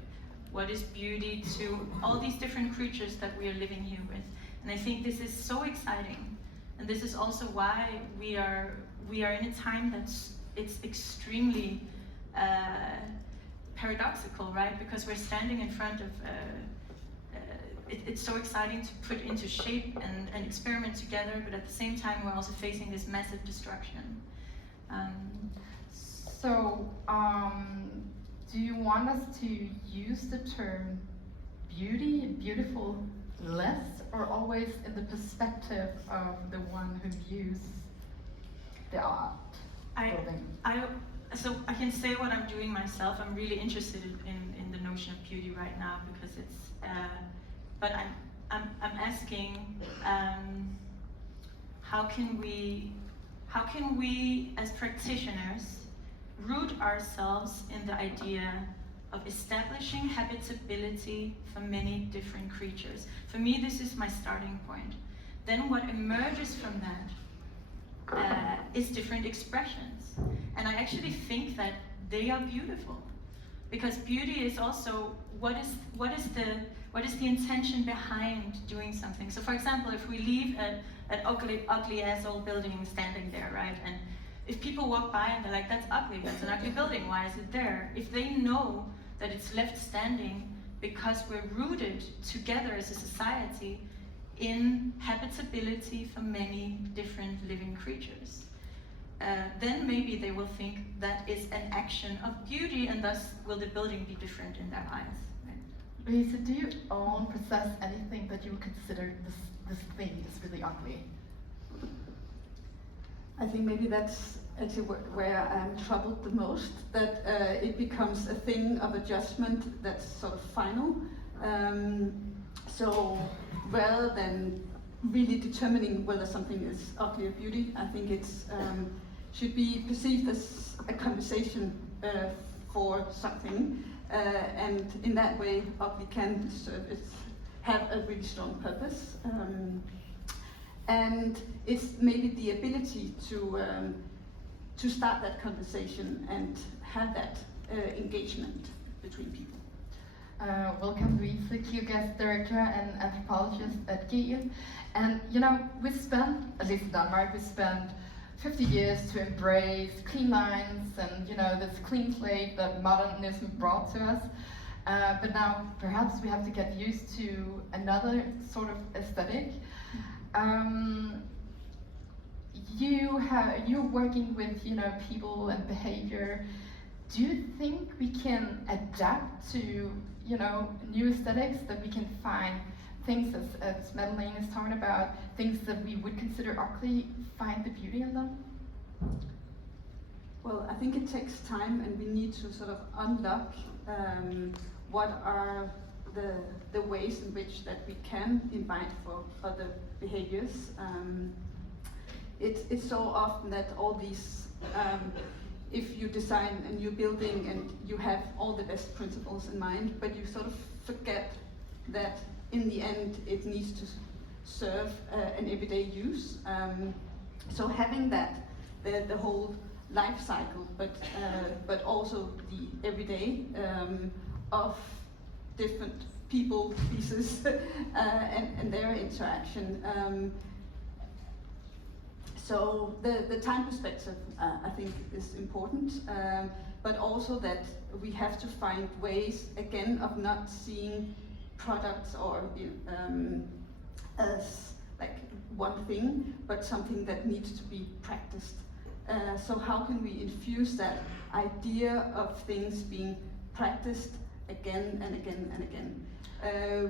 What is beauty to all these different creatures that we are living here with? And I think this is so exciting. And this is also why we are in a time it's extremely paradoxical, right? Because we're standing in front of it's so exciting to put into shape and experiment together, but at the same time we're also facing this massive destruction. Do you want us to use the term beauty, beautiful, less, or always in the perspective of the one who views the art? So I can say what I'm doing myself. I'm really interested in the notion of beauty right now because it's. But I'm asking, how can we as practitioners root ourselves in the idea of establishing habitability for many different creatures? For me, this is my starting point. Then what emerges from that is different expressions. And I actually think that they are beautiful. Because beauty is also, what is the intention behind doing something? So for example, if we leave an ugly ass old building standing there, right? And if people walk by and they're like, that's ugly, that's an ugly building, why is it there? If they know that it's left standing because we're rooted together as a society in habitability for many different living creatures, then maybe they will think that is an action of beauty, and thus will the building be different in their eyes. Right? Lisa, do you own, possess anything that you would consider this thing is really ugly? I think maybe that's actually where I'm troubled the most, that it becomes a thing of adjustment that's sort of final. So rather than really determining whether something is ugly or beauty, I think it's should be perceived as a conversation for something, and in that way ugly can have a really strong purpose. And it's maybe the ability to start that conversation and have that engagement between people. Welcome, Louise, Q-Guest Director and Anthropologist at GIL. And you know, we spent, at least in Denmark, we spent 50 years to embrace clean lines and this clean slate that modernism brought to us. But now perhaps we have to get used to another sort of aesthetic. You're working with people and behavior. Do you think we can adapt to new aesthetics, that we can find things as Madeleine is talking about, things that we would consider ugly, find the beauty in them? Well, I think it takes time, and we need to sort of unlock what are the ways in which that we can invite for other behaviors. It's so often that all these, if you design a new building and you have all the best principles in mind, but you sort of forget that in the end it needs to serve an everyday use. So having that, the whole life cycle, but also the everyday of different people, pieces, and their interaction. So the time perspective, I think, is important, but also that we have to find ways, again, of not seeing products or as like one thing, but something that needs to be practiced. So how can we infuse that idea of things being practiced again and again and again?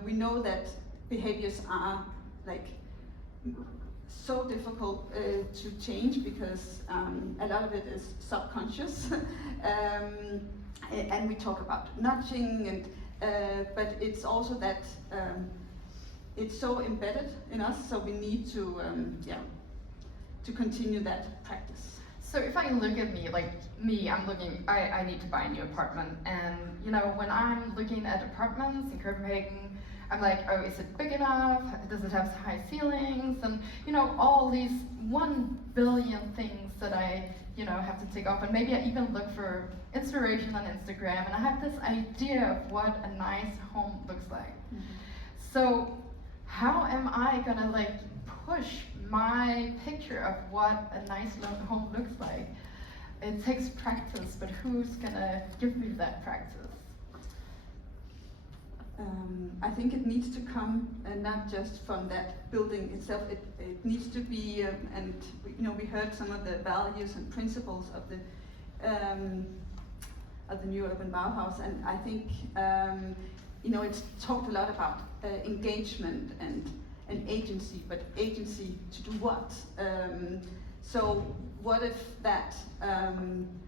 We know that behaviors are like so difficult to change because a lot of it is subconscious, and we talk about nudging, and but it's also that it's so embedded in us, so we need to continue that practice. So if I look at me, like me, I need to buy a new apartment, and when I'm looking at apartments in Copenhagen, I'm like, oh, is it big enough? Does it have high ceilings? And all these 1 billion things that I have to take off. And maybe I even look for inspiration on Instagram, and I have this idea of what a nice home looks like. So how am I gonna push my picture of what a nice home looks like? It takes practice, but who's gonna give me that practice? I think it needs to come not just from that building itself. It needs to be, and we heard some of the values and principles of the new urban Bauhaus, and I think it's talked a lot about engagement and agency, but agency to do what? So what if that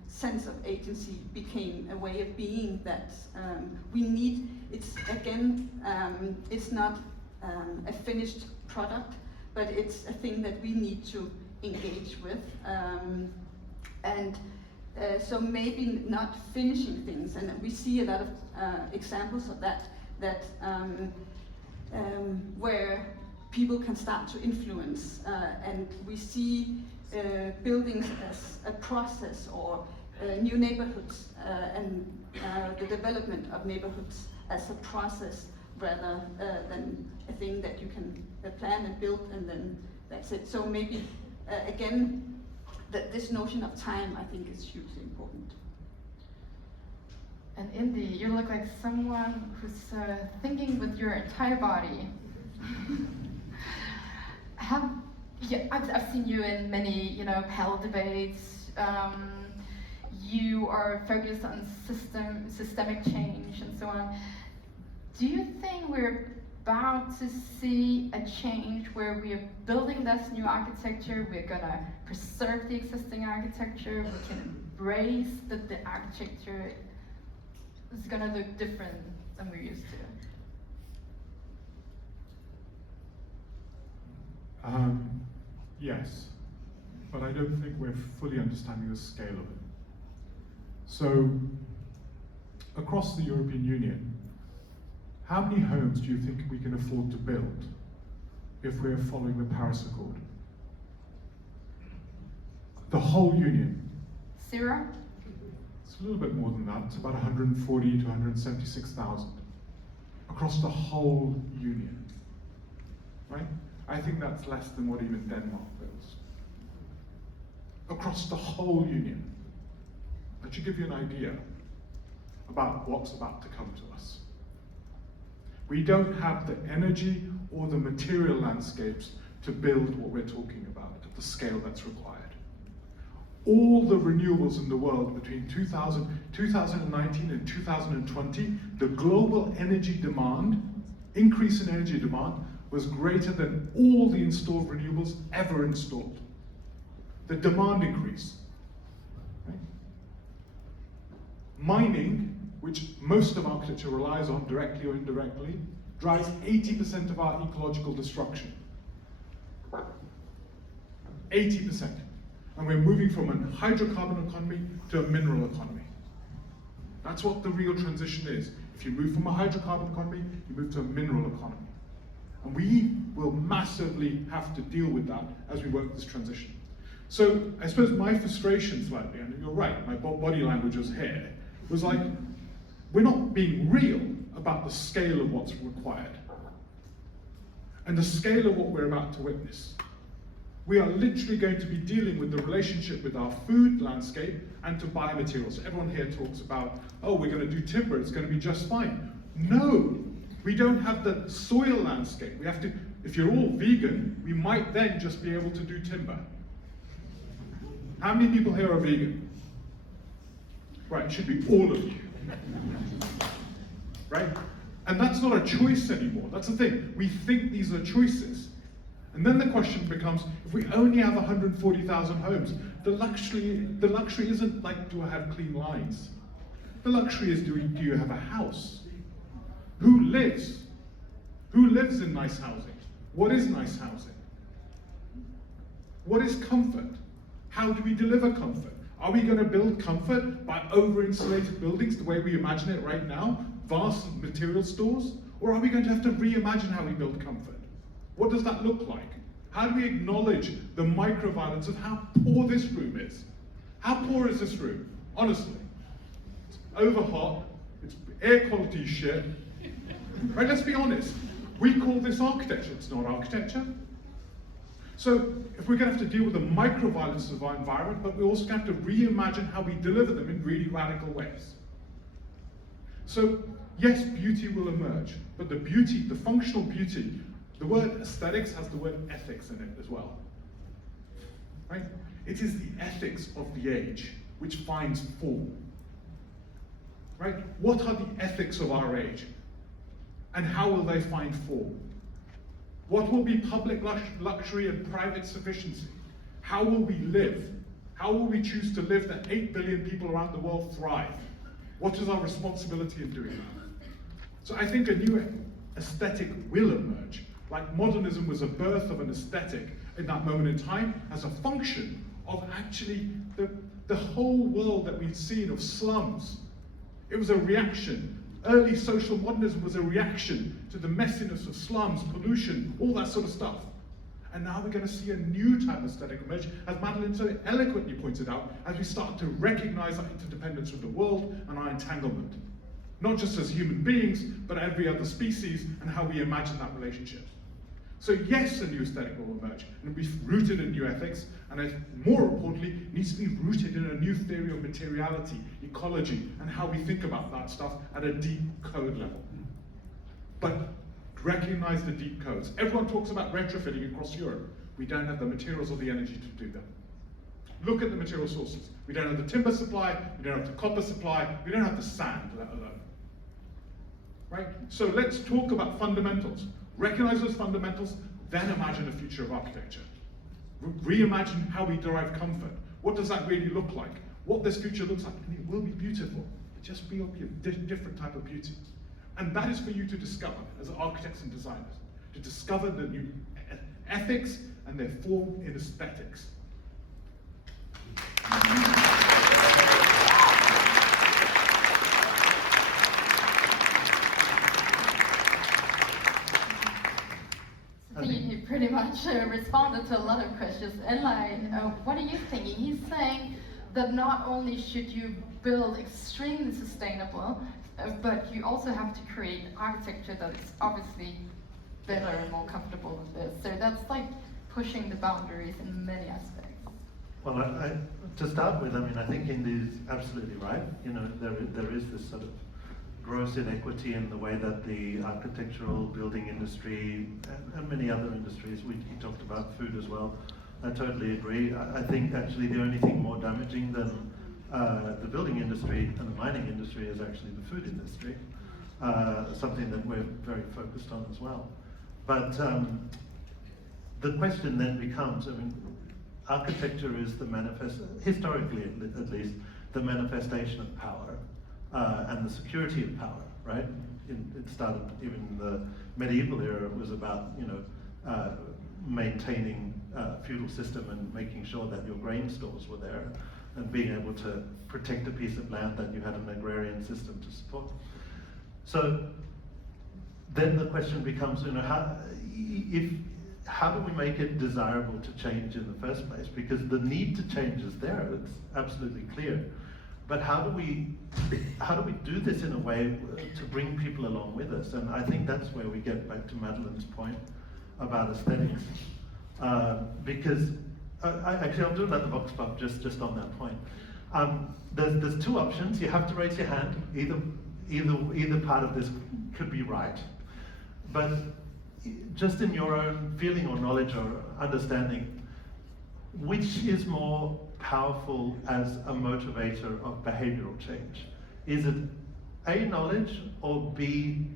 sense of agency became a way of being that we need? It's again, it's not a finished product, but it's a thing that we need to engage with, and so maybe not finishing things, and we see a lot of examples of that where people can start to influence, and we see buildings as a process, or new neighborhoods and the development of neighborhoods as a process rather than a thing that you can plan and build and then that's it. So maybe again, this notion of time, I think, is hugely important. And Indy, you look like someone who's thinking with your entire body. I've seen you in many, panel debates. You are focused on systemic change and so on. Do you think we're about to see a change where we are building this new architecture, we're gonna preserve the existing architecture, we can embrace that the architecture is gonna look different than we're used to? Yes, but I don't think we're fully understanding the scale of it. So, across the European Union, how many homes do you think we can afford to build if we're following the Paris Accord? The whole Union. 0? It's a little bit more than that. It's about 140 to 176,000 across the whole Union, right? I think that's less than what even Denmark builds. Across the whole Union. That should give you an idea about what's about to come to us. We don't have the energy or the material landscapes to build what we're talking about at the scale that's required. All the renewables in the world between 2019 and 2020, the global energy demand, increase in energy demand, was greater than all the installed renewables ever installed. The demand increase. Right? Mining, which most of architecture relies on directly or indirectly, drives 80% of our ecological destruction. 80%. And we're moving from a hydrocarbon economy to a mineral economy. That's what the real transition is. If you move from a hydrocarbon economy, you move to a mineral economy. And we will massively have to deal with that as we work this transition. So I suppose my frustration slightly, and you're right, my body language was here, was like, we're not being real about the scale of what's required and the scale of what we're about to witness. We are literally going to be dealing with the relationship with our food landscape and to biomaterials. Everyone here talks about, oh, we're going to do timber, it's going to be just fine. No, we don't have the soil landscape. We have to, if you're all vegan, we might then just be able to do timber. How many people here are vegan? Right, it should be all of you. Right? And that's not a choice anymore. That's the thing. We think these are choices. And then the question becomes, if we only have 140,000 homes, the luxury isn't like, do I have clean lines? The luxury is, do you have a house? Who lives? Who lives in nice housing? What is nice housing? What is comfort? How do we deliver comfort? Are we going to build comfort by over-insulated buildings the way we imagine it right now? Vast material stores? Or Or are we going to have to reimagine how we build comfort? What does that look like? How do we acknowledge the micro-violence of how poor this room is? How poor is this room? Honestly. It's over hot, its air quality is shit. Right, let's be honest. We call this architecture, it's not architecture. So if we're going to have to deal with the micro-violence of our environment, but we're also going to have to reimagine how we deliver them in really radical ways. So yes, beauty will emerge, but the beauty, the functional beauty, the word aesthetics has the word ethics in it as well. Right? It is the ethics of the age which finds form. Right? What are the ethics of our age? And how will they find form? What will be public luxury and private sufficiency? How will we live? How will we choose to live that 8 billion people around the world thrive? What is our responsibility in doing that? So I think a new aesthetic will emerge. Like modernism was a birth of an aesthetic in that moment in time as a function of actually the whole world that we'd seen of slums. It was a reaction. Early social modernism was a reaction to the messiness of slums, pollution, all that sort of stuff. And now we're going to see a new type of aesthetic emerge, as Madeline so eloquently pointed out, as we start to recognize our interdependence with the world and our entanglement. Not just as human beings, but every other species, and how we imagine that relationship. So yes, a new aesthetic will emerge, and it'll be rooted in new ethics, and more importantly, needs to be rooted in a new theory of materiality, ecology, and how we think about that stuff at a deep code level. But recognize the deep codes. Everyone talks about retrofitting across Europe. We don't have the materials or the energy to do that. Look at the material sources. We don't have the timber supply, we don't have the copper supply, we don't have the sand, let alone. Right? So let's talk about fundamentals. Recognize those fundamentals, then imagine a future of architecture. Reimagine how we derive comfort. What does that really look like? What this future looks like, and it will be beautiful. It just will be a different type of beauty. And that is for you to discover as architects and designers, to discover the new ethics and their form in aesthetics. I think he pretty much responded to a lot of questions. Eli, what are you thinking? He's saying that not only should you build extremely sustainable, but you also have to create architecture that is obviously better and more comfortable than this. So that's like pushing the boundaries in many aspects. Well, to start with, I mean, I think Indy is absolutely right. You know, there is this sort of gross inequity in the way that the architectural building industry and many other industries, he talked about food as well, I totally agree. I think actually the only thing more damaging than the building industry and the mining industry is actually the food industry, something that we're very focused on as well. But the question then becomes, I mean, architecture is the historically at least, the manifestation of power and the security of power, right? It started even in the medieval era, it was about, you know, maintaining a feudal system and making sure that your grain stores were there and being able to protect a piece of land that you had an agrarian system to support. So then the question becomes, you know, how do we make it desirable to change in the first place? Because the need to change is there, it's absolutely clear. But how do we do this in a way to bring people along with us? And I think that's where we get back to Madeline's point about aesthetics. Because actually, I'll do another vox pop just on that point. There's two options. You have to raise your hand. Either part of this could be right. But just in your own feeling or knowledge or understanding, which is more powerful as a motivator of behavioral change? Is it A, knowledge, or B,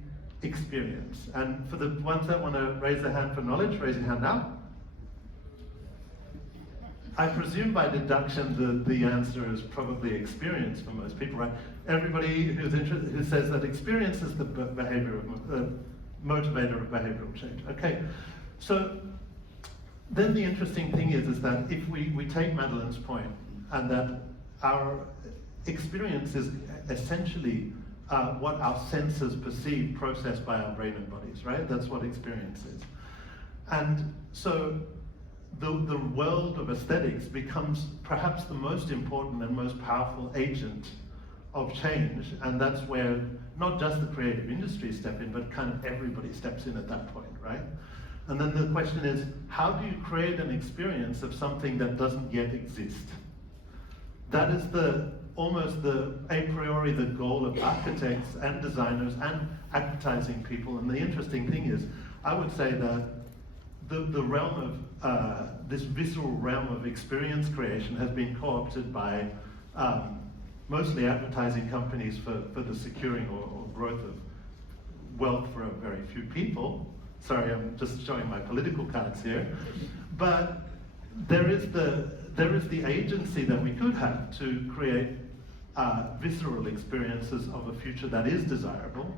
experience? And for the ones that want to raise their hand for knowledge, raise your hand now. I presume by deduction the answer is probably experience for most people, right? Everybody who's interested, who says that experience is the motivator of behavioral change. Okay, so then the interesting thing is that if we take Madeline's point and that our experience is essentially what our senses perceive processed by our brain and bodies, right? That's what experience is. And so the world of aesthetics becomes perhaps the most important and most powerful agent of change, and that's where not just the creative industries step in, but kind of everybody steps in at that point, right? And then the question is, how do you create an experience of something that doesn't yet exist? That is almost a priori the goal of architects and designers and advertising people. And the interesting thing is, I would say that the realm of, this visceral realm of experience creation has been co-opted by mostly advertising companies for the securing or growth of wealth for a very few people. Sorry, I'm just showing my political cards here. But there is the agency that we could have to create visceral experiences of a future that is desirable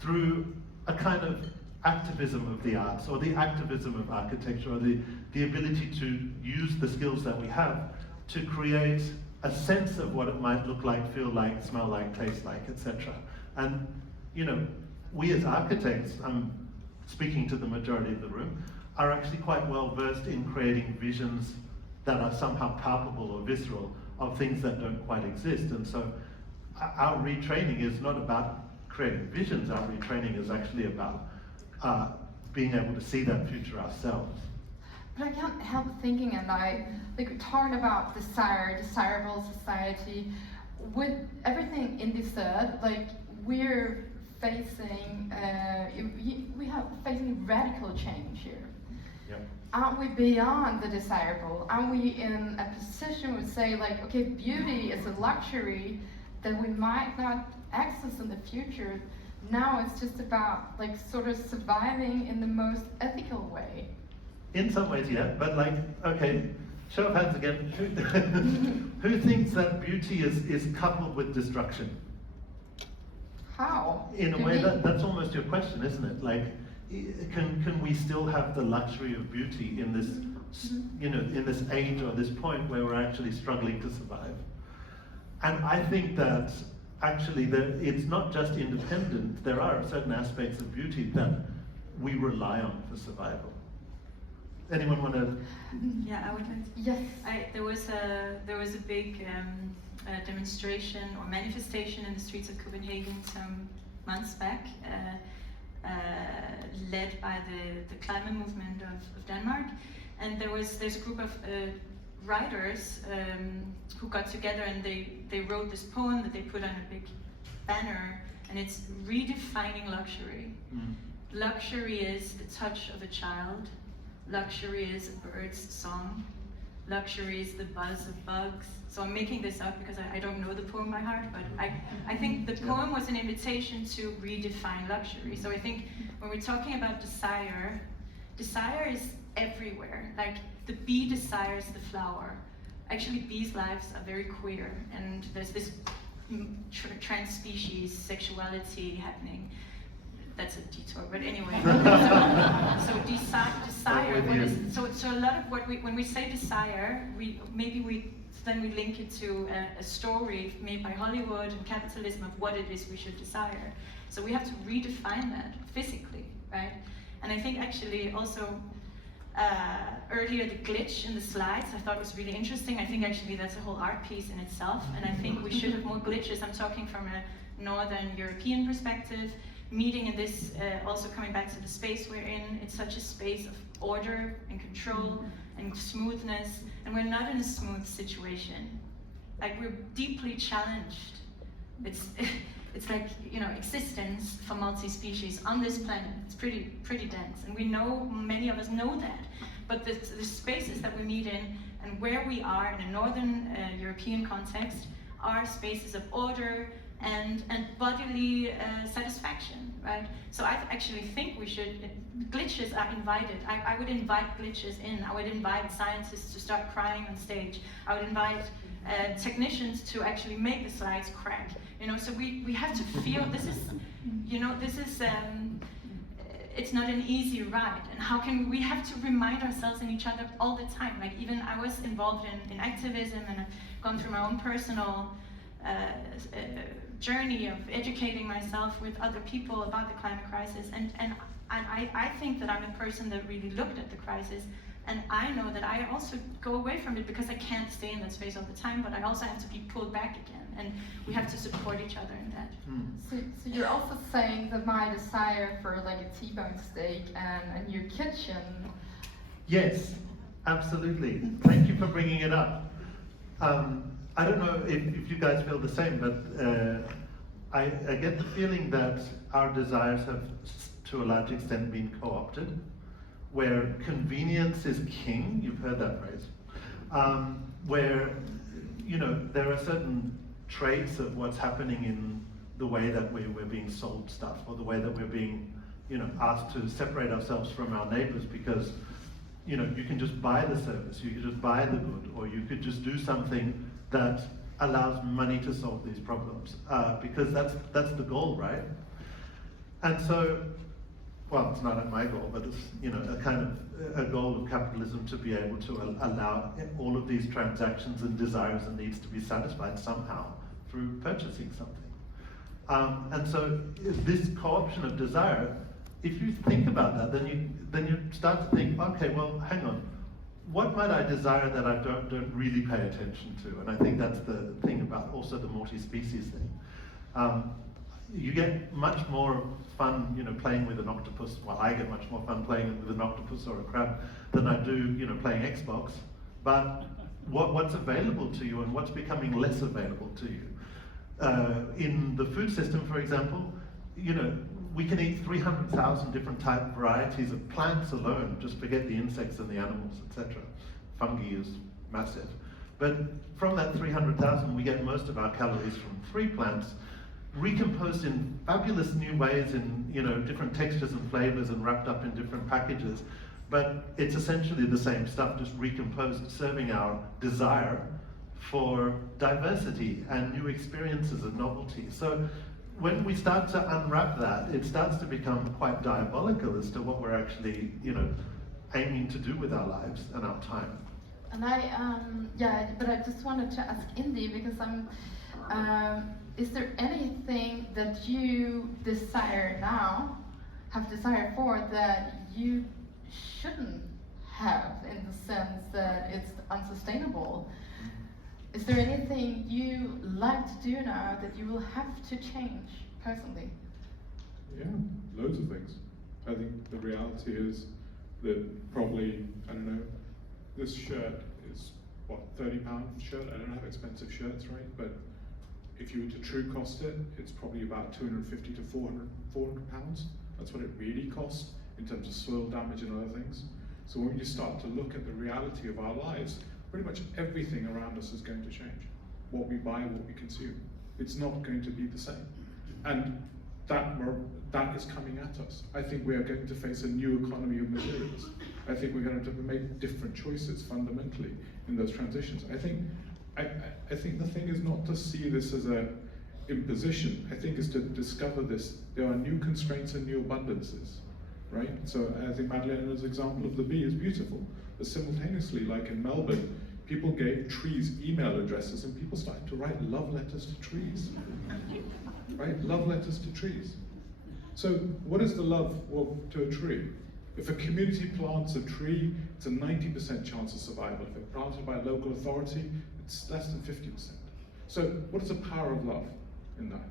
through a kind of activism of the arts, or the activism of architecture, or the ability to use the skills that we have to create a sense of what it might look like, feel like, smell like, taste like, etc. And you know, we as architects, I'm speaking to the majority of the room, are actually quite well versed in creating visions that are somehow palpable or visceral of things that don't quite exist. And so our retraining is not about creating visions, our retraining is actually about being able to see that future ourselves. But I can't help thinking, and like talking about desirable society, with everything in this earth, like we're facing, facing radical change here. Yep. Aren't we beyond the desirable? Aren't we in a position where we say like, okay, beauty is a luxury that we might not access in the future. Now it's just about like sort of surviving in the most ethical way. In some ways, yeah, but like, okay, show of hands again. Who thinks that beauty is coupled with destruction? How? In a way, that's almost your question, isn't it? Like, can we still have the luxury of beauty in this, you know, in this age or this point where we're actually struggling to survive? And I think that actually it's not just independent. There are certain aspects of beauty that we rely on for survival. Anyone want to? Yeah, I would like to. Yes. There was a big demonstration or manifestation in the streets of Copenhagen some months back, led by the climate movement of Denmark, and there's a group of writers who got together and they wrote this poem that they put on a big banner, and it's redefining luxury. Luxury is the touch of a child. Luxury is a bird's song. Luxury is the buzz of bugs. So I'm making this up because I don't know the poem by heart, but I think the poem was an invitation to redefine luxury. So I think when we're talking about desire, desire is everywhere. Like the bee desires the flower. Actually, bees' lives are very queer, and there's this trans-species sexuality happening. That's a detour, but anyway. so desire. So a lot of what when we say desire, we link it to a story made by Hollywood and capitalism of what it is we should desire. So we have to redefine that physically, right? And I think actually also earlier the glitch in the slides I thought was really interesting. I think actually that's a whole art piece in itself, and I think we should have more glitches. I'm talking from a Northern European perspective. Meeting in this, also coming back to the space we're in, it's such a space of order and control and smoothness, and we're not in a smooth situation. Like we're deeply challenged. It's like, you know, existence for multi-species on this planet. It's pretty dense, and we know, many of us know that. But the spaces that we meet in and where we are in a Northern European context are spaces of order and bodily satisfaction, right? So I actually think we should, glitches are invited. I would invite glitches in. I would invite scientists to start crying on stage. I would invite technicians to actually make the slides crack. You know, so we have to feel, this is, you know, this is, it's not an easy ride. And how can we have to remind ourselves and each other all the time? Like even I was involved in activism, and I've gone through my own personal journey of educating myself with other people about the climate crisis, and I think that I'm a person that really looked at the crisis, and I know that I also go away from it because I can't stay in that space all the time, but I also have to be pulled back again, and we have to support each other in that. So you're also saying that my desire for like a T-bone steak and a new kitchen. Yes, absolutely. Thank you for bringing it up. I don't know if you guys feel the same, but I get the feeling that our desires have, to a large extent, been co-opted, where convenience is king. You've heard that phrase. Where, you know, there are certain traits of what's happening in the way that we're being sold stuff, or the way that we're being, you know, asked to separate ourselves from our neighbors because, you know, you can just buy the service, you can just buy the good, or you could just do something that allows money to solve these problems, because that's the goal, right? And so, well, it's not my goal, but it's, you know, a kind of a goal of capitalism to be able to allow all of these transactions and desires and needs to be satisfied somehow through purchasing something. And so this co-option of desire, if you think about that, then you start to think, okay, well, hang on, what might I desire that I don't really pay attention to? And I think that's the thing about also the multi-species thing. You get much more fun, you know, playing with an octopus. Well, I get much more fun playing with an octopus or a crab than I do, you know, playing Xbox. But what's available to you and what's becoming less available to you? In the food system, for example, you know, we can eat 300,000 different varieties of plants alone, just forget the insects and the animals, etc. Fungi is massive. But from that 300,000, we get most of our calories from 3 plants, recomposed in fabulous new ways in, you know, different textures and flavors and wrapped up in different packages. But it's essentially the same stuff, just recomposed, serving our desire for diversity and new experiences and novelty. So when we start to unwrap that, it starts to become quite diabolical as to what we're actually, you know, aiming to do with our lives and our time. And but I just wanted to ask Indy, because is there anything that you desire now, have desire for, that you shouldn't have, in the sense that it's unsustainable? Is there anything you like to do now that you will have to change personally? Yeah, loads of things. I think the reality is that probably, I don't know, this shirt is, what, £30 shirt? I don't have expensive shirts, right? But if you were to true cost it, it's probably about 250 to 400 pounds. That's what it really costs in terms of soil damage and other things. So when you start to look at the reality of our lives, pretty much everything around us is going to change. What we buy, what we consume. It's not going to be the same. And that is coming at us. I think we are going to face a new economy of materials. I think we're going to make different choices fundamentally in those transitions. I think the thing is not to see this as an imposition. I think is to discover this. There are new constraints and new abundances, right? So I think Madeleina's example of the bee is beautiful. But simultaneously, like in Melbourne, people gave trees email addresses and people started to write love letters to trees. Right? Love letters to trees. So what is the love to a tree? If a community plants a tree, it's a 90% chance of survival. If it's planted by a local authority, it's less than 50%. So what is the power of love in that?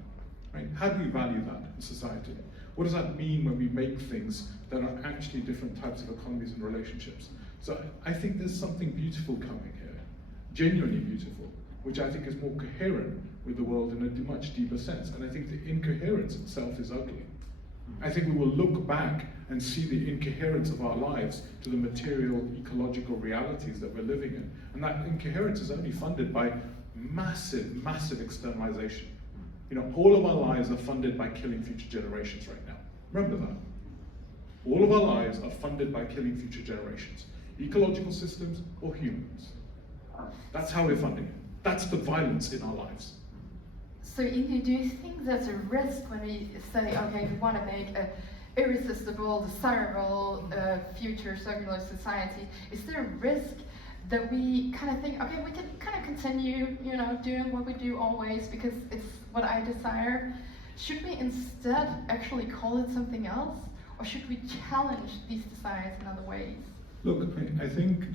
Right? How do we value that in society? What does that mean when we make things that are actually different types of economies and relationships? So I think there's something beautiful coming here, genuinely beautiful, which I think is more coherent with the world in a much deeper sense. And I think the incoherence itself is ugly. I think we will look back and see the incoherence of our lives to the material, ecological realities that we're living in. And that incoherence is only funded by massive, massive externalization. You know, all of our lives are funded by killing future generations right now. Remember that. All of our lives are funded by killing future generations. Ecological systems or humans. That's how we're funding it. That's the violence in our lives. So Indy, do you think there's a risk when we say, okay, we want to make an irresistible, desirable future circular society? Is there a risk that we kind of think, okay, we can kind of continue, you know, doing what we do always because it's what I desire, should we instead actually call it something else? Or should we challenge these desires in other ways? Look, I think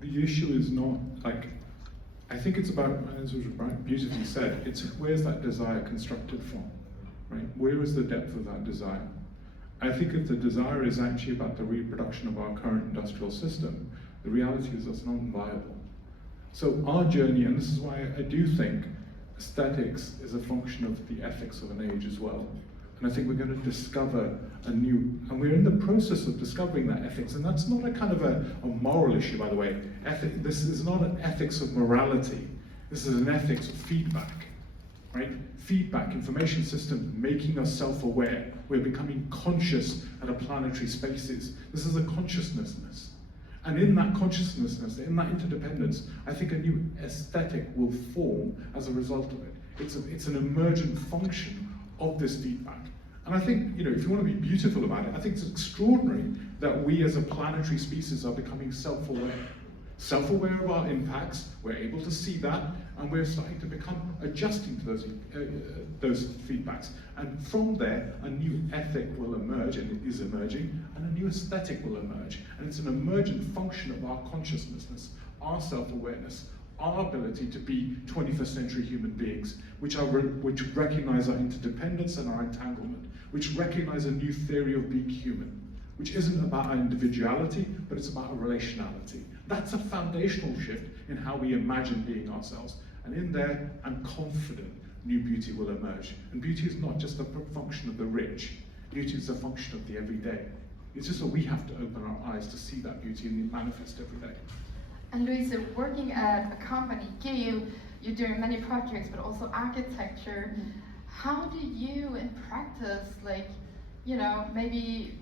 the issue is not I think it's about, as was beautifully said, it's where's that desire constructed from, right? Where is the depth of that desire? I think if the desire is actually about the reproduction of our current industrial system, the reality is that's not viable. So our journey, and this is why I do think aesthetics is a function of the ethics of an age as well. And I think we're going to discover and we're in the process of discovering that ethics, and that's not a kind of a moral issue, by the way. This is not an ethics of morality. This is an ethics of feedback, right? Feedback, information systems, making us self-aware. We're becoming conscious at a planetary spaces. This is a consciousness. And in that consciousness, in that interdependence, I think a new aesthetic will form as a result of it. It's an emergent function of this feedback. And I think, if you want to be beautiful about it, I think it's extraordinary that we as a planetary species are becoming self-aware. Self-aware of our impacts, we're able to see that, and we're starting to become adjusting to those feedbacks. And from there, a new ethic will emerge, and it is emerging, and a new aesthetic will emerge. And it's an emergent function of our consciousness, our self-awareness, our ability to be 21st century human beings, which recognize our interdependence and our entanglement, which recognize a new theory of being human, which isn't about our individuality, but it's about our relationality. That's a foundational shift in how we imagine being ourselves. And in there, I'm confident new beauty will emerge. And beauty is not just a function of the rich. Beauty is a function of the everyday. It's just that we have to open our eyes to see that beauty and it manifest every day. And Louisa, working at a company, Gale, you're doing many projects, but also architecture. How do you, in practice, maybe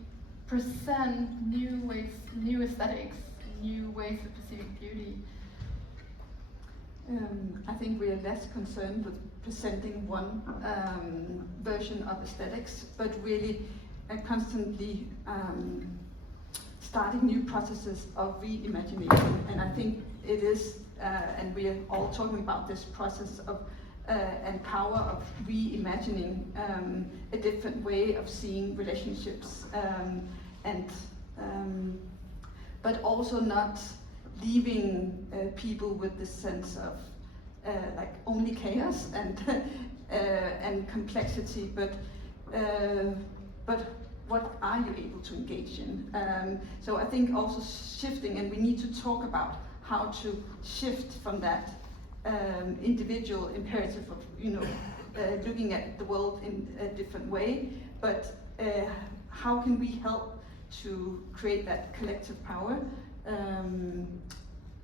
present new ways, new aesthetics, new ways of perceiving beauty? I think we are less concerned with presenting one version of aesthetics, but really constantly starting new processes of reimagination. And I think it is, and we are all talking about this process of and power of reimagining a different way of seeing relationships, but also not leaving people with this sense of only chaos and complexity, but what are you able to engage in? So I think also shifting, and we need to talk about how to shift from that individual imperative of looking at the world in a different way, but how can we help to create that collective power,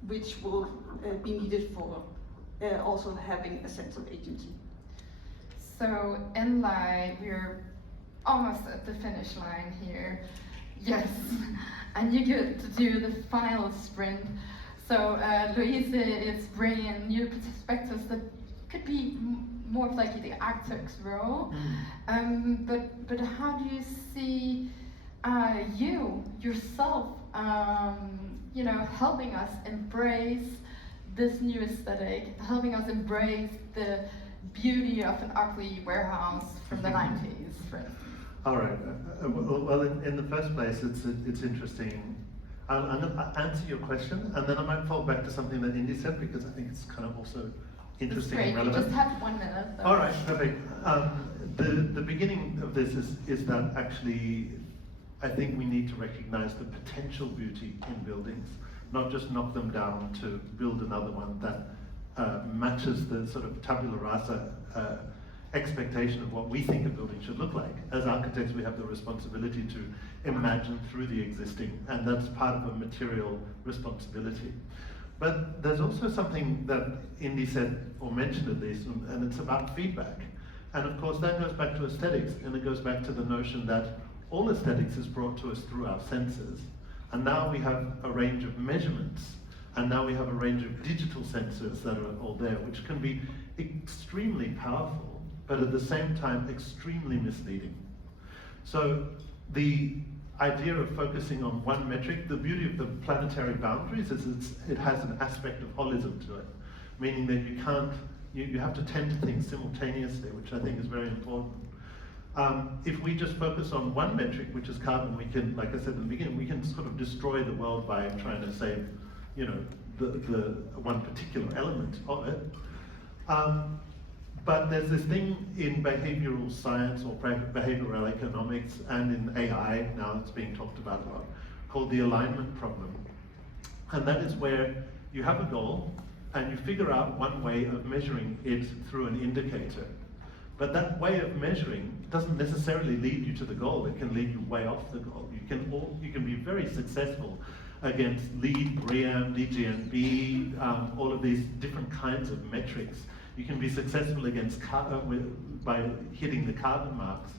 which will be needed for also having a sense of agency. So in line, we're almost at the finish line here. Yes, and you get to do the final sprint. So Louisa is bringing new perspectives that could be more of the architect's role. But how do you see yourself, helping us embrace this new aesthetic, helping us embrace the beauty of an ugly warehouse from the 90s, for instance? All right. Well, in the first place, it's interesting. I'm going to answer your question, and then I might fall back to something that Indy said, because I think it's kind of also interesting and relevant. You just have 1 minute. Though. All right, perfect. The beginning of this is that actually, I think we need to recognize the potential beauty in buildings, not just knock them down to build another one that matches the sort of tabula rasa expectation of what we think a building should look like. As architects, we have the responsibility to imagine through the existing, and that's part of a material responsibility. But there's also something that Indy said, or mentioned at least, and it's about feedback. And of course, that goes back to aesthetics, and it goes back to the notion that all aesthetics is brought to us through our senses. And now we have a range of measurements, and now we have a range of digital sensors that are all there, which can be extremely powerful, but at the same time extremely misleading. So the idea of focusing on one metric, the beauty of the planetary boundaries is it has an aspect of holism to it, meaning that you can't you have to tend to think simultaneously, which I think is very important. If we just focus on one metric, which is carbon, we can, like I said at the beginning, we can sort of destroy the world by trying to save, you know, the one particular element of it. But there's this thing in behavioral science or behavioral economics and in AI, now it's being talked about a lot, called the alignment problem. And that is where you have a goal and you figure out one way of measuring it through an indicator. But that way of measuring doesn't necessarily lead you to the goal. It can lead you way off the goal. You can be very successful against LEAD, BREEAM, DGNB, all of these different kinds of metrics. You can be successful against by hitting the carbon marks,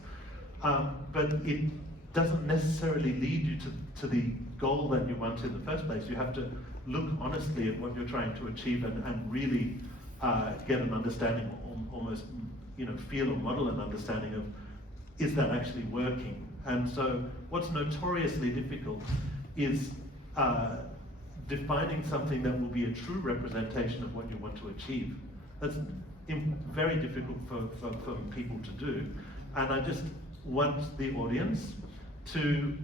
but it doesn't necessarily lead you to the goal that you want in the first place. You have to look honestly at what you're trying to achieve and really get an understanding, almost, you know, feel or model an understanding of, is that actually working? And so what's notoriously difficult is defining something that will be a true representation of what you want to achieve. That's very difficult for people to do. And I just want the audience to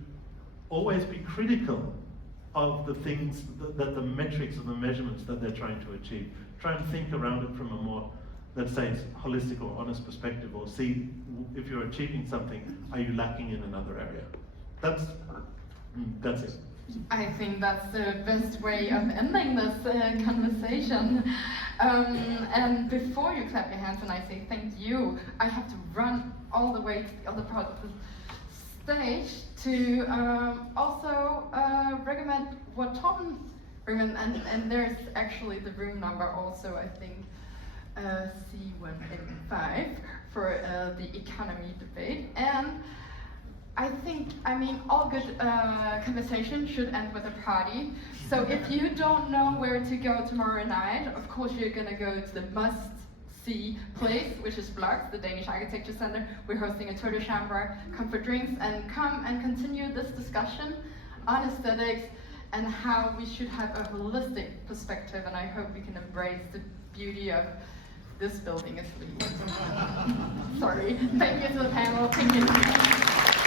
always be critical of the things, that the metrics and the measurements that they're trying to achieve. Try and think around it from a more, let's say, holistic or honest perspective, or see if you're achieving something, are you lacking in another area? That's it. I think that's the best way of ending this conversation. And before you clap your hands and I say thank you, I have to run all the way to the other part of the stage to also recommend what Tom recommended, and there's actually the room number also, I think, C185 for the economy debate. And I think, I mean, all good conversation should end with a party. So if you don't know where to go tomorrow night, of course you're gonna go to the must-see place, which is Blocks, the Danish Architecture Center. We're hosting a Toto Chamber. Come for drinks and come and continue this discussion on aesthetics and how we should have a holistic perspective. And I hope we can embrace the beauty of this building at least. Sorry. Thank you to the panel. Thank you.